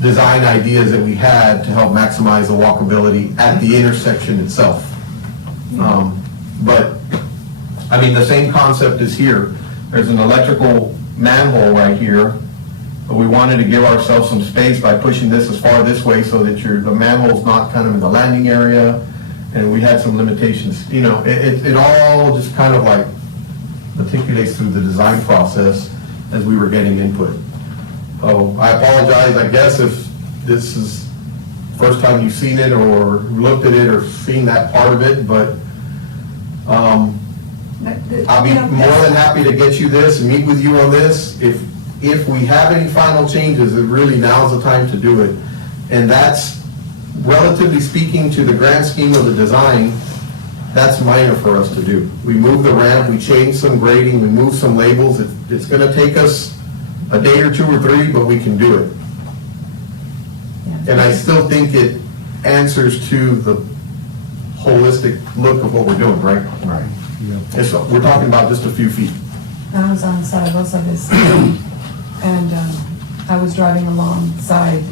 design ideas that we had to help maximize the walkability at the intersection itself. But, I mean, the same concept is here. There's an electrical manhole right here, but we wanted to give ourselves some space by pushing this as far this way so that the manhole's not kind of in the landing area, and we had some limitations. It all just kind of like matriculates through the design process as we were getting input. Oh, I apologize, I guess, if this is first time you've seen it or looked at it or seen that part of it, but I'll be more than happy to get you this and meet with you on this. If we have any final changes, it really now's the time to do it. And that's, relatively speaking to the grand scheme of the design, that's minor for us to do. We moved the ramp, we changed some grading, we moved some labels. It's gonna take us a day or two or three, but we can do it. And I still think it answers to the holistic look of what we're doing, right? Right. We're talking about just a few feet. I was on Zaragoza this week, and I was driving alongside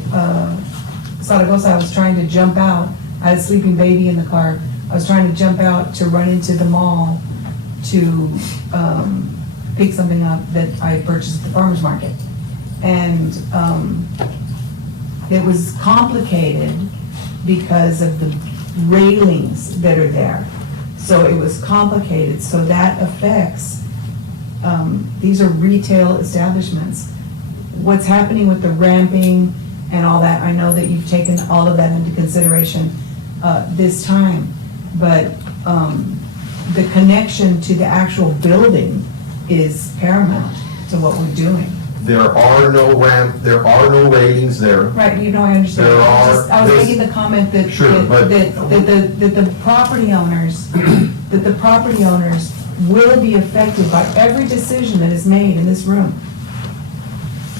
Zaragoza. I was trying to jump out. I had a sleeping baby in the car. I was trying to jump out to run into the mall to pick something up that I purchased at the farmer's market. And it was complicated because of the railings that are there. So it was complicated, so that affects, these are retail establishments. What's happening with the ramping and all that, I know that you've taken all of that into consideration this time, but the connection to the actual building is paramount to what we're doing. There are no railings there. Right, I understand. I was making the comment that, that the property owners, will be affected by every decision that is made in this room.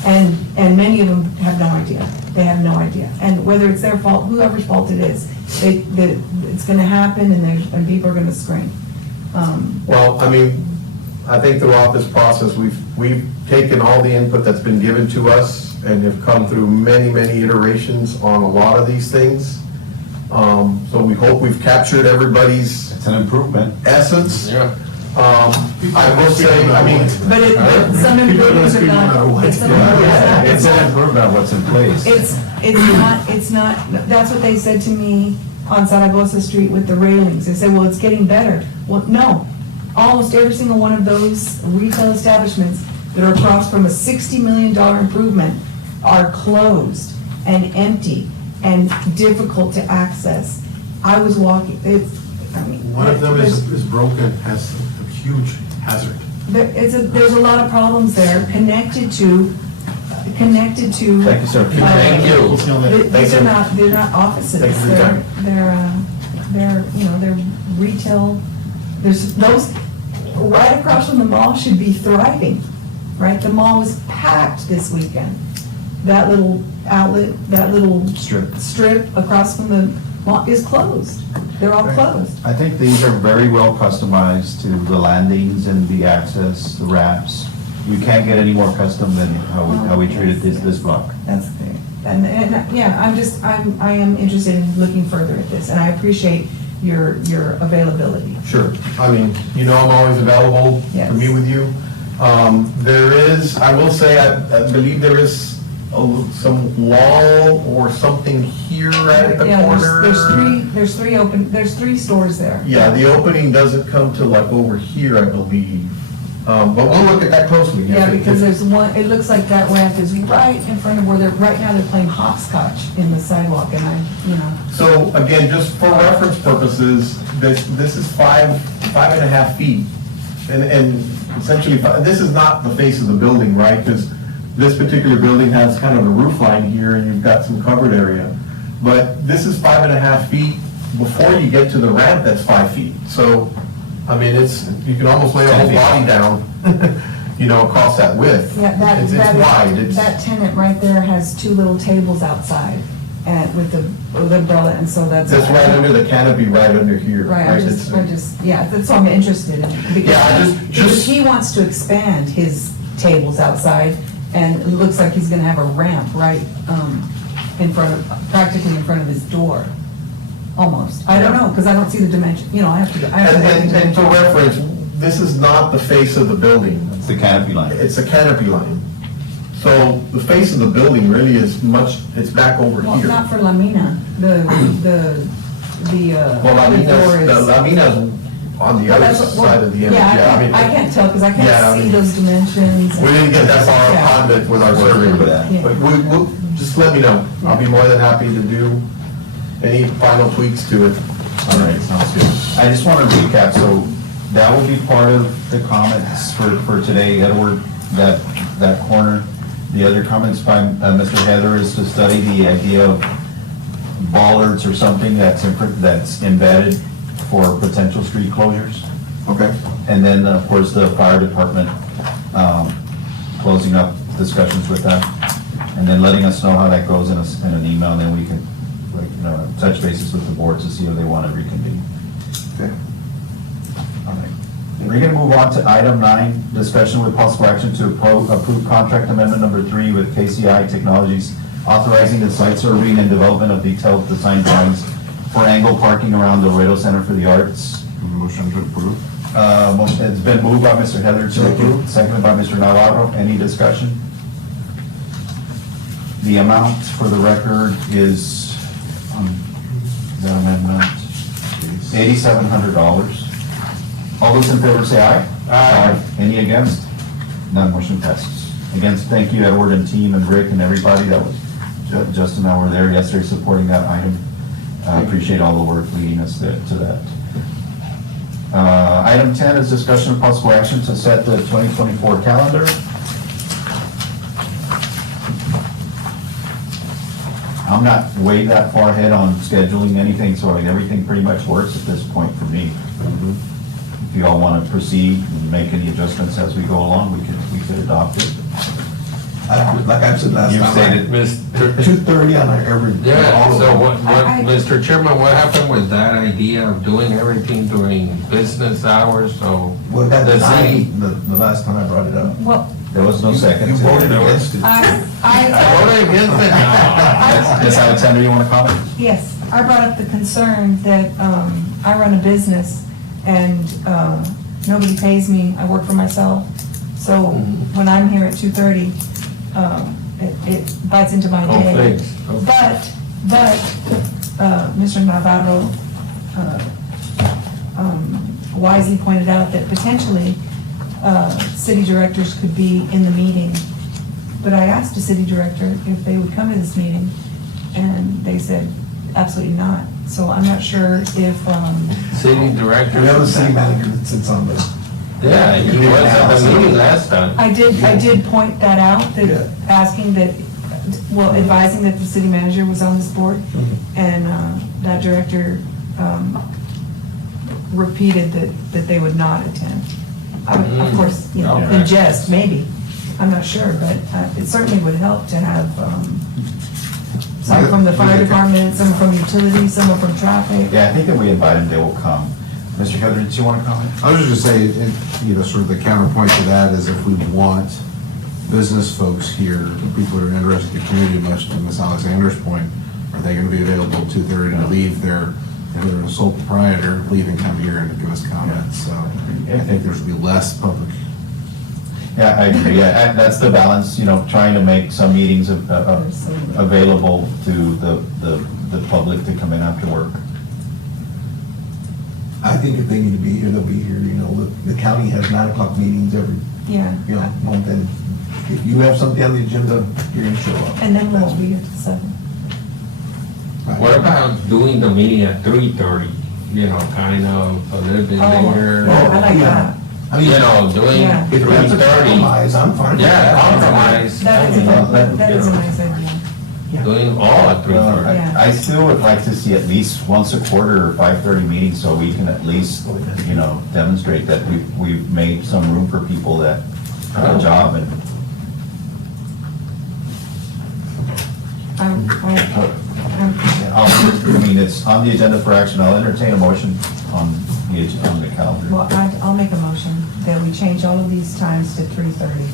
And many of them have no idea. They have no idea. And whether it's their fault, whoever's fault it is, it's gonna happen and people are gonna scream. Well, I mean, I think throughout this process, we've taken all the input that's been given to us and have come through many, many iterations on a lot of these things. So we hope we've captured everybody's. It's an improvement. Essence. Yeah. I will say, I mean. But some improvements are not. It's an improvement of what's in place. It's not, that's what they said to me on Zaragoza Street with the railings. They said, well, it's getting better. Well, no. Almost every single one of those retail establishments that are across from a $60 million improvement are closed and empty. and difficult to access. I was walking, I mean. One of them is broken, has a huge hazard. There's a lot of problems there connected to. Thank you, sir. Thank you. They're not offices, Thank you for your time. they're retail, there's those, right across from the mall should be thriving, right? The mall was packed this weekend. That little outlet, that little strip across from the mall is closed. They're all closed. I think these are very well customized to the landings and the access, the ramps. You can't get any more custom than how we treated this block. That's great. And, yeah, I am interested in looking further at this, and I appreciate your availability. Sure. I mean, you know I'm always available Yes. to meet with you. There is, I will say, I believe there is some wall or something here right at the Yeah, corner. there's three stores there. Yeah, the opening doesn't come to like over here, I believe. But we'll look at that closely. Yeah, because there's one, it looks like that ramp is right in front of where right now they're playing hopscotch in the sidewalk, and So again, just for reference purposes, this is 5.5 feet. And essentially, this is not the face of the building, right? Because this particular building has kind of a roof line here and you've got some covered area. But this is 5.5 feet. Before you get to the ramp, that's 5 feet. So, I mean, you can almost lay a whole body down, across that width. Yeah, It's wide. that tenant right there has two little tables outside and with the umbrella, and so that's. That's right under the canopy, right under here. Right, that's why I'm interested in it. Because he wants to expand his tables outside, and it looks like he's gonna have a ramp right, practically in front of his door, almost. I don't know, because I don't see the dimension, I have to. And for reference, this is not the face of the building. It's the canopy line. It's a canopy line. So the face of the building really is it's back over Well, here. not for Lamina, the Well, door is. Lamina's on the other side of the image. Yeah, I can't tell, because I Yeah, I can't see mean, those dimensions. We didn't get that far Yeah. upon it with our survey, Yeah. but we'll, just let me know. I'll be more than happy to do any final tweaks to it. All right, sounds good. I just want to recap, so that will be part of the comments for today, Edward, that corner. The other comments by Mr. Heather is to study the idea of bollards or something that's embedded for potential street closures. Okay. And then, of course, the fire department, closing up discussions with them, and then letting us know how that goes in an email, and then we can, touch bases with the board to see if they want to reconvene. Okay. All right. We're going to move on to item 9, discussion with possible action to approve contract amendment number 3 with KCI Technologies, authorizing the site surveying and development of detailed design drawings for angle parking around the Laredo Center for the Arts. Motion to approve. Motion, it's been moved by Mr. Heather to approve, seconded by Mr. Navarro. Any discussion? The amount for the record is, the amendment, $8,700. All those in favor say aye. Aye. Any against? None, motion passes. Against, thank you, Edward and team and Rick and everybody that was, Justin and I were there yesterday supporting that item. I appreciate all the work leading us to that. Item 10 is discussion of possible action to set the 2024 calendar. I'm not way that far ahead on scheduling anything, so everything pretty much works at this point for me. If you all want to proceed and make any adjustments as we go along, we could adopt it. Like I said last You time, stated, Mr. 2:30 on every. Yeah, so what, I- Mr. Chairman, what happened with that idea of doing everything during business hours, so? Well, that the city- the last time I brought it up. Well, there was no second. You voted against it. I I, voted against it now. Ms. Alexander, you want to comment? yes, I brought up the concern that I run a business and nobody pays me. I work for myself. So when I'm here at 2:30, it bites into my Oh, day. thanks. Okay. But Mr. Navarro wisely pointed out that potentially city directors could be in the meeting. But I asked the city director if they would come to this meeting, And they said, absolutely not. So I'm not sure if, City director. We have a city manager that sits on this. Yeah, he was at the meeting last time. I did point that out, Yeah. that asking that, well, advising that the city manager was on this board. And that director repeated that they would not attend. Of course, you know, in jest, maybe, I'm not sure, but it certainly would help to have some from the fire department, some from utilities, some from traffic. Yeah, I think that we invite them, they will come. Mr. Heather, did you want to comment? I was just gonna say, you know, sort of the counterpoint to that is if we want business folks here, people that are interested in the community, much to Ms. Alexander's point, are they gonna be available 2:30 to leave their, if they're a sole proprietor, leave and come here and give us comments, so I think there's be less public. Yeah, I agree, yeah, and that's the balance, you know, trying to make some meetings available to the public to come in after work. I think if they need to be here, they'll be here, you know, the county has 9 o'clock meetings every, Yeah. you know, month, and if you have something on the agenda, you're gonna show up. And then we won't be here till 7. Right. What about doing the meeting at 3:30? You know, kind of a little bit later. Oh, I like that. I mean, You know, doing Yeah. if that's a 3:30. compromise, I'm fine with Yeah, that. compromise. That is a nice idea. Doing all at 3:30. Yeah. I still would like to see at least once a quarter or 5:30 meetings, so we can at least, you know, demonstrate that we've made some room for people that have a job and. I mean, it's on the agenda for action, I'll entertain a motion on the calendar. Well, I'll make a motion that we change all of these times to 3:30.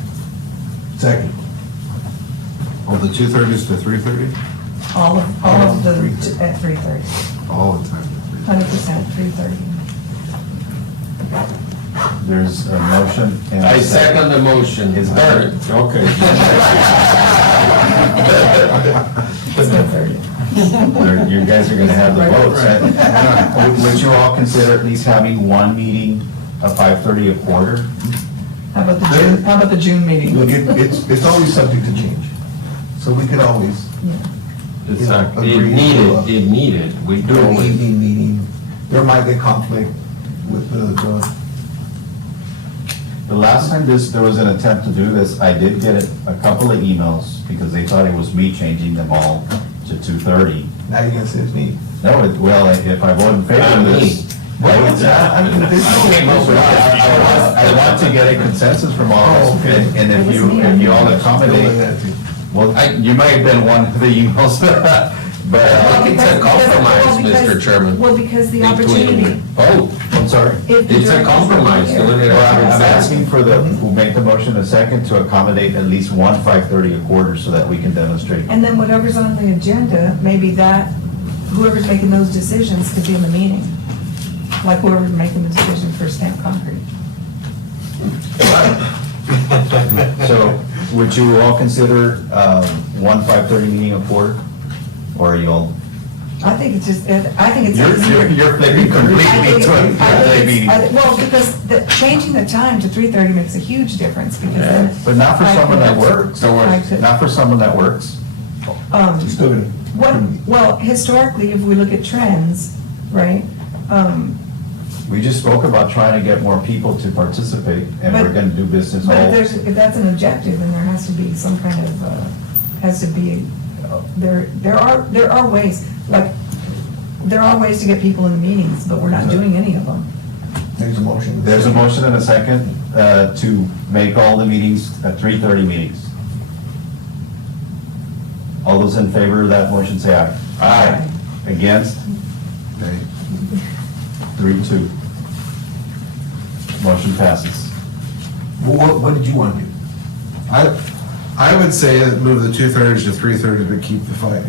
Second. Oh, the 2:30s to 3:30? All of the, at 3:30. All the time. 100% 3:30. There's a motion and. I second the motion. Is Third, okay. It's 3:30. You guys are gonna have the votes. Would you all consider at least having one meeting at 5:30 a quarter? How about the June meeting? Look, it's always subject to change, so we could always It's You know, like, agree to, it needed. We do an do it. evening meeting. There might be conflict with The last time there was an attempt to do this, I did get a couple of emails because they thought it was me changing them all to 2:30. now you're gonna say it's me. No, well, if I vote in favor of this. I want to get a consensus from all of us, and if you all accommodate, well, you might have been one of the emails, but. I think it's a compromise, Mr. Chairman. Well, because the Between opportunity. both. I'm sorry? If the It's a director's compromise, not doing it here. at I'm asking for who make the motion a second to accommodate at least one 5:30 a quarter so that we can demonstrate. And then whatever's on the agenda, maybe that, whoever's making those decisions could be in the meeting. Like whoever's making the decision for stamp concrete. So would you all consider one 5:30 meeting a quarter? Or are you all? I think it's just, I think it's. You're flipping completely to a 5:30 meeting. Well, because changing the time to 3:30 makes a huge difference because then. But not for someone that works. I could- Not for someone that works. You're still gonna. Well, historically, if we look at trends, right? We just spoke about trying to get more people to participate, and we're gonna do business But all. if that's an objective, then there has to be some kind of, there are ways, like, there are ways to get people in the meetings, but we're not doing any of them. There's a motion. There's a motion and a second to make all the meetings 3:30 meetings. All those in favor of that motion say aye. Aye. Against? Okay. 3-2. Motion passes. Well, what did you want to do? I would say that move the 2:30s to 3:30 to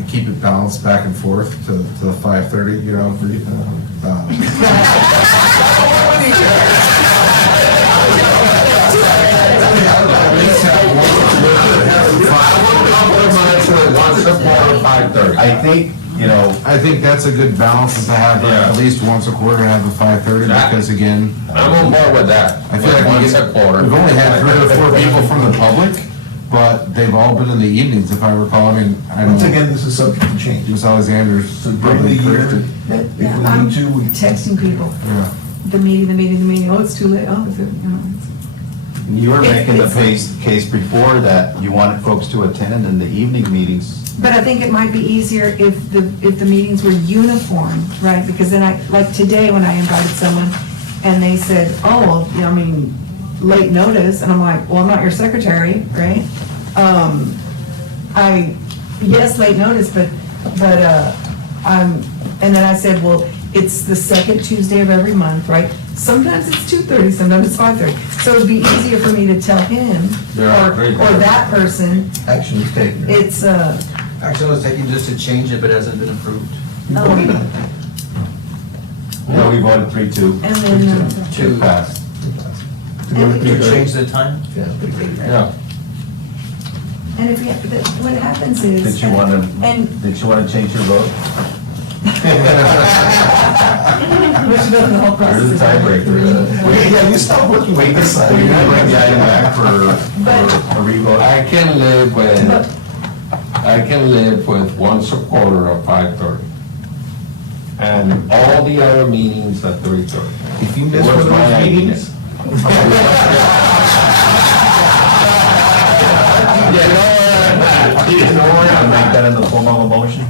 keep it balanced back and forth to the 5:30, you know, for, I think, you know, I think that's a good balance is to have at least once a quarter have a 5:30 because again. I'm on board with that. I feel like Once a quarter. we've only had 3 or 4 people from the public, but they've all been in the evenings, if I recall. I mean, I Once know again, this is subject to change. Ms. Alexander's So during the encouraged year, it. But, if yeah, we I'm need to, we. texting people, Yeah. the meeting, oh, it's too late, oh, it's, you know. You were making the It's- case before that you wanted folks to attend in the evening meetings. But I think it might be easier if the meetings were uniform, right? Because then like today, when I invited someone, and they said, oh, well, you know, I mean, late notice, and I'm like, well, I'm not your secretary, right? Yes, late notice, but, and then I said, well, it's the second Tuesday of every month, right? Sometimes it's 2:30, sometimes it's 5:30. So it'd be easier for me to tell him, Yeah, or great. that person, Action is taken. it's, Action was taken just to change it, but it hasn't been approved. oh, No, we voted 3-2. and then, It passed. To change the time? Yeah. and if you, what happens is. Did you want And, to change your vote? which doesn't the whole You're process. the tiebreaker. Yeah, you stop looking. Wait this side. You're gonna bring the item back for a revote. I can live with once a quarter of 5:30. And all the other meetings at 3:30. If you miss one Where's of my those idea? meetings, You know what? I'll make that in the form of a motion.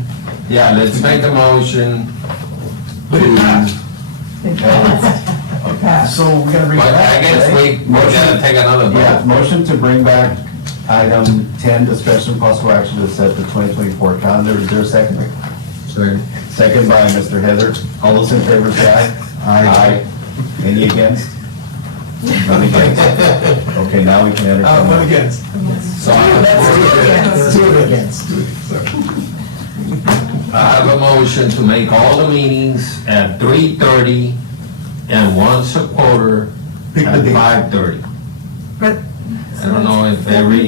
Yeah, let's make a motion to, It passed. so we're gonna bring it but I back, guess right? we're gonna take another Yeah, vote. motion to bring back item 10, discussion and possible action to set the 2024 calendar. Is there a second? Second. Second by Mr. Heather. All those in favor say aye. Aye. Any against? None against. Okay, now we can enter. One against. So, Two against. I have a motion to make all the meetings at 3:30 and once a quarter Pick the at date. 5:30. But. I don't know if every,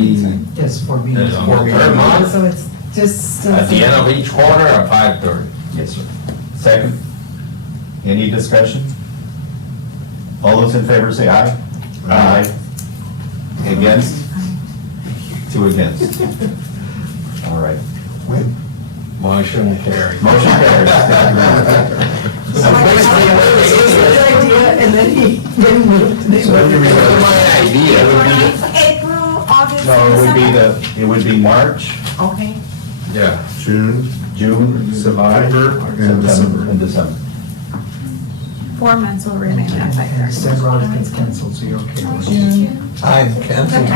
Yes, for meetings. third month, So it's just. at the end of each quarter at 5:30. yes, sir. Second. Any discussion? All those in favor say aye. Aye. Against? Two against. All right. Win. Motion carried. Motion carries. Thank you very much. Good idea, and then he moved. My idea would be, April, August, No, it would be December. it would be March, Okay. yeah. June, June, September, and September, December. and December. 4 months will remain at 5:30. December always gets canceled, so you're okay. I'm canceling.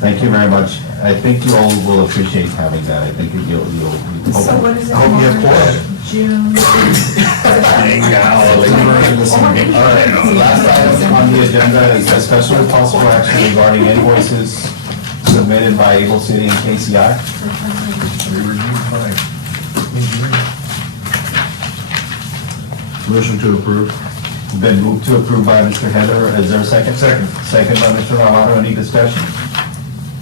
Thank you very much. I think you all will appreciate having that. I think you'll. So what is it? I hope you have March, quorum. June. All right, last item on the agenda is discussion with possible action regarding invoices submitted by Able City and KCI. Motion to approve. Been moved to approve by Mr. Heather. Is there a second? Second. Second by Mr. Alvaro. Any discussion?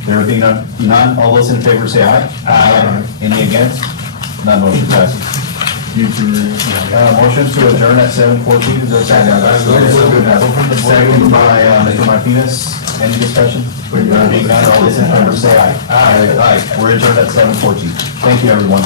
There being none, all those in favor say aye. Aye. Any against? None, motion passes. Motion to adjourn at 7:14. Is there a second? Second by Mr. Martinez. Any discussion? There being none, all those in favor say aye. Aye. Aye. We're adjourned at 7:14. Thank you, everyone.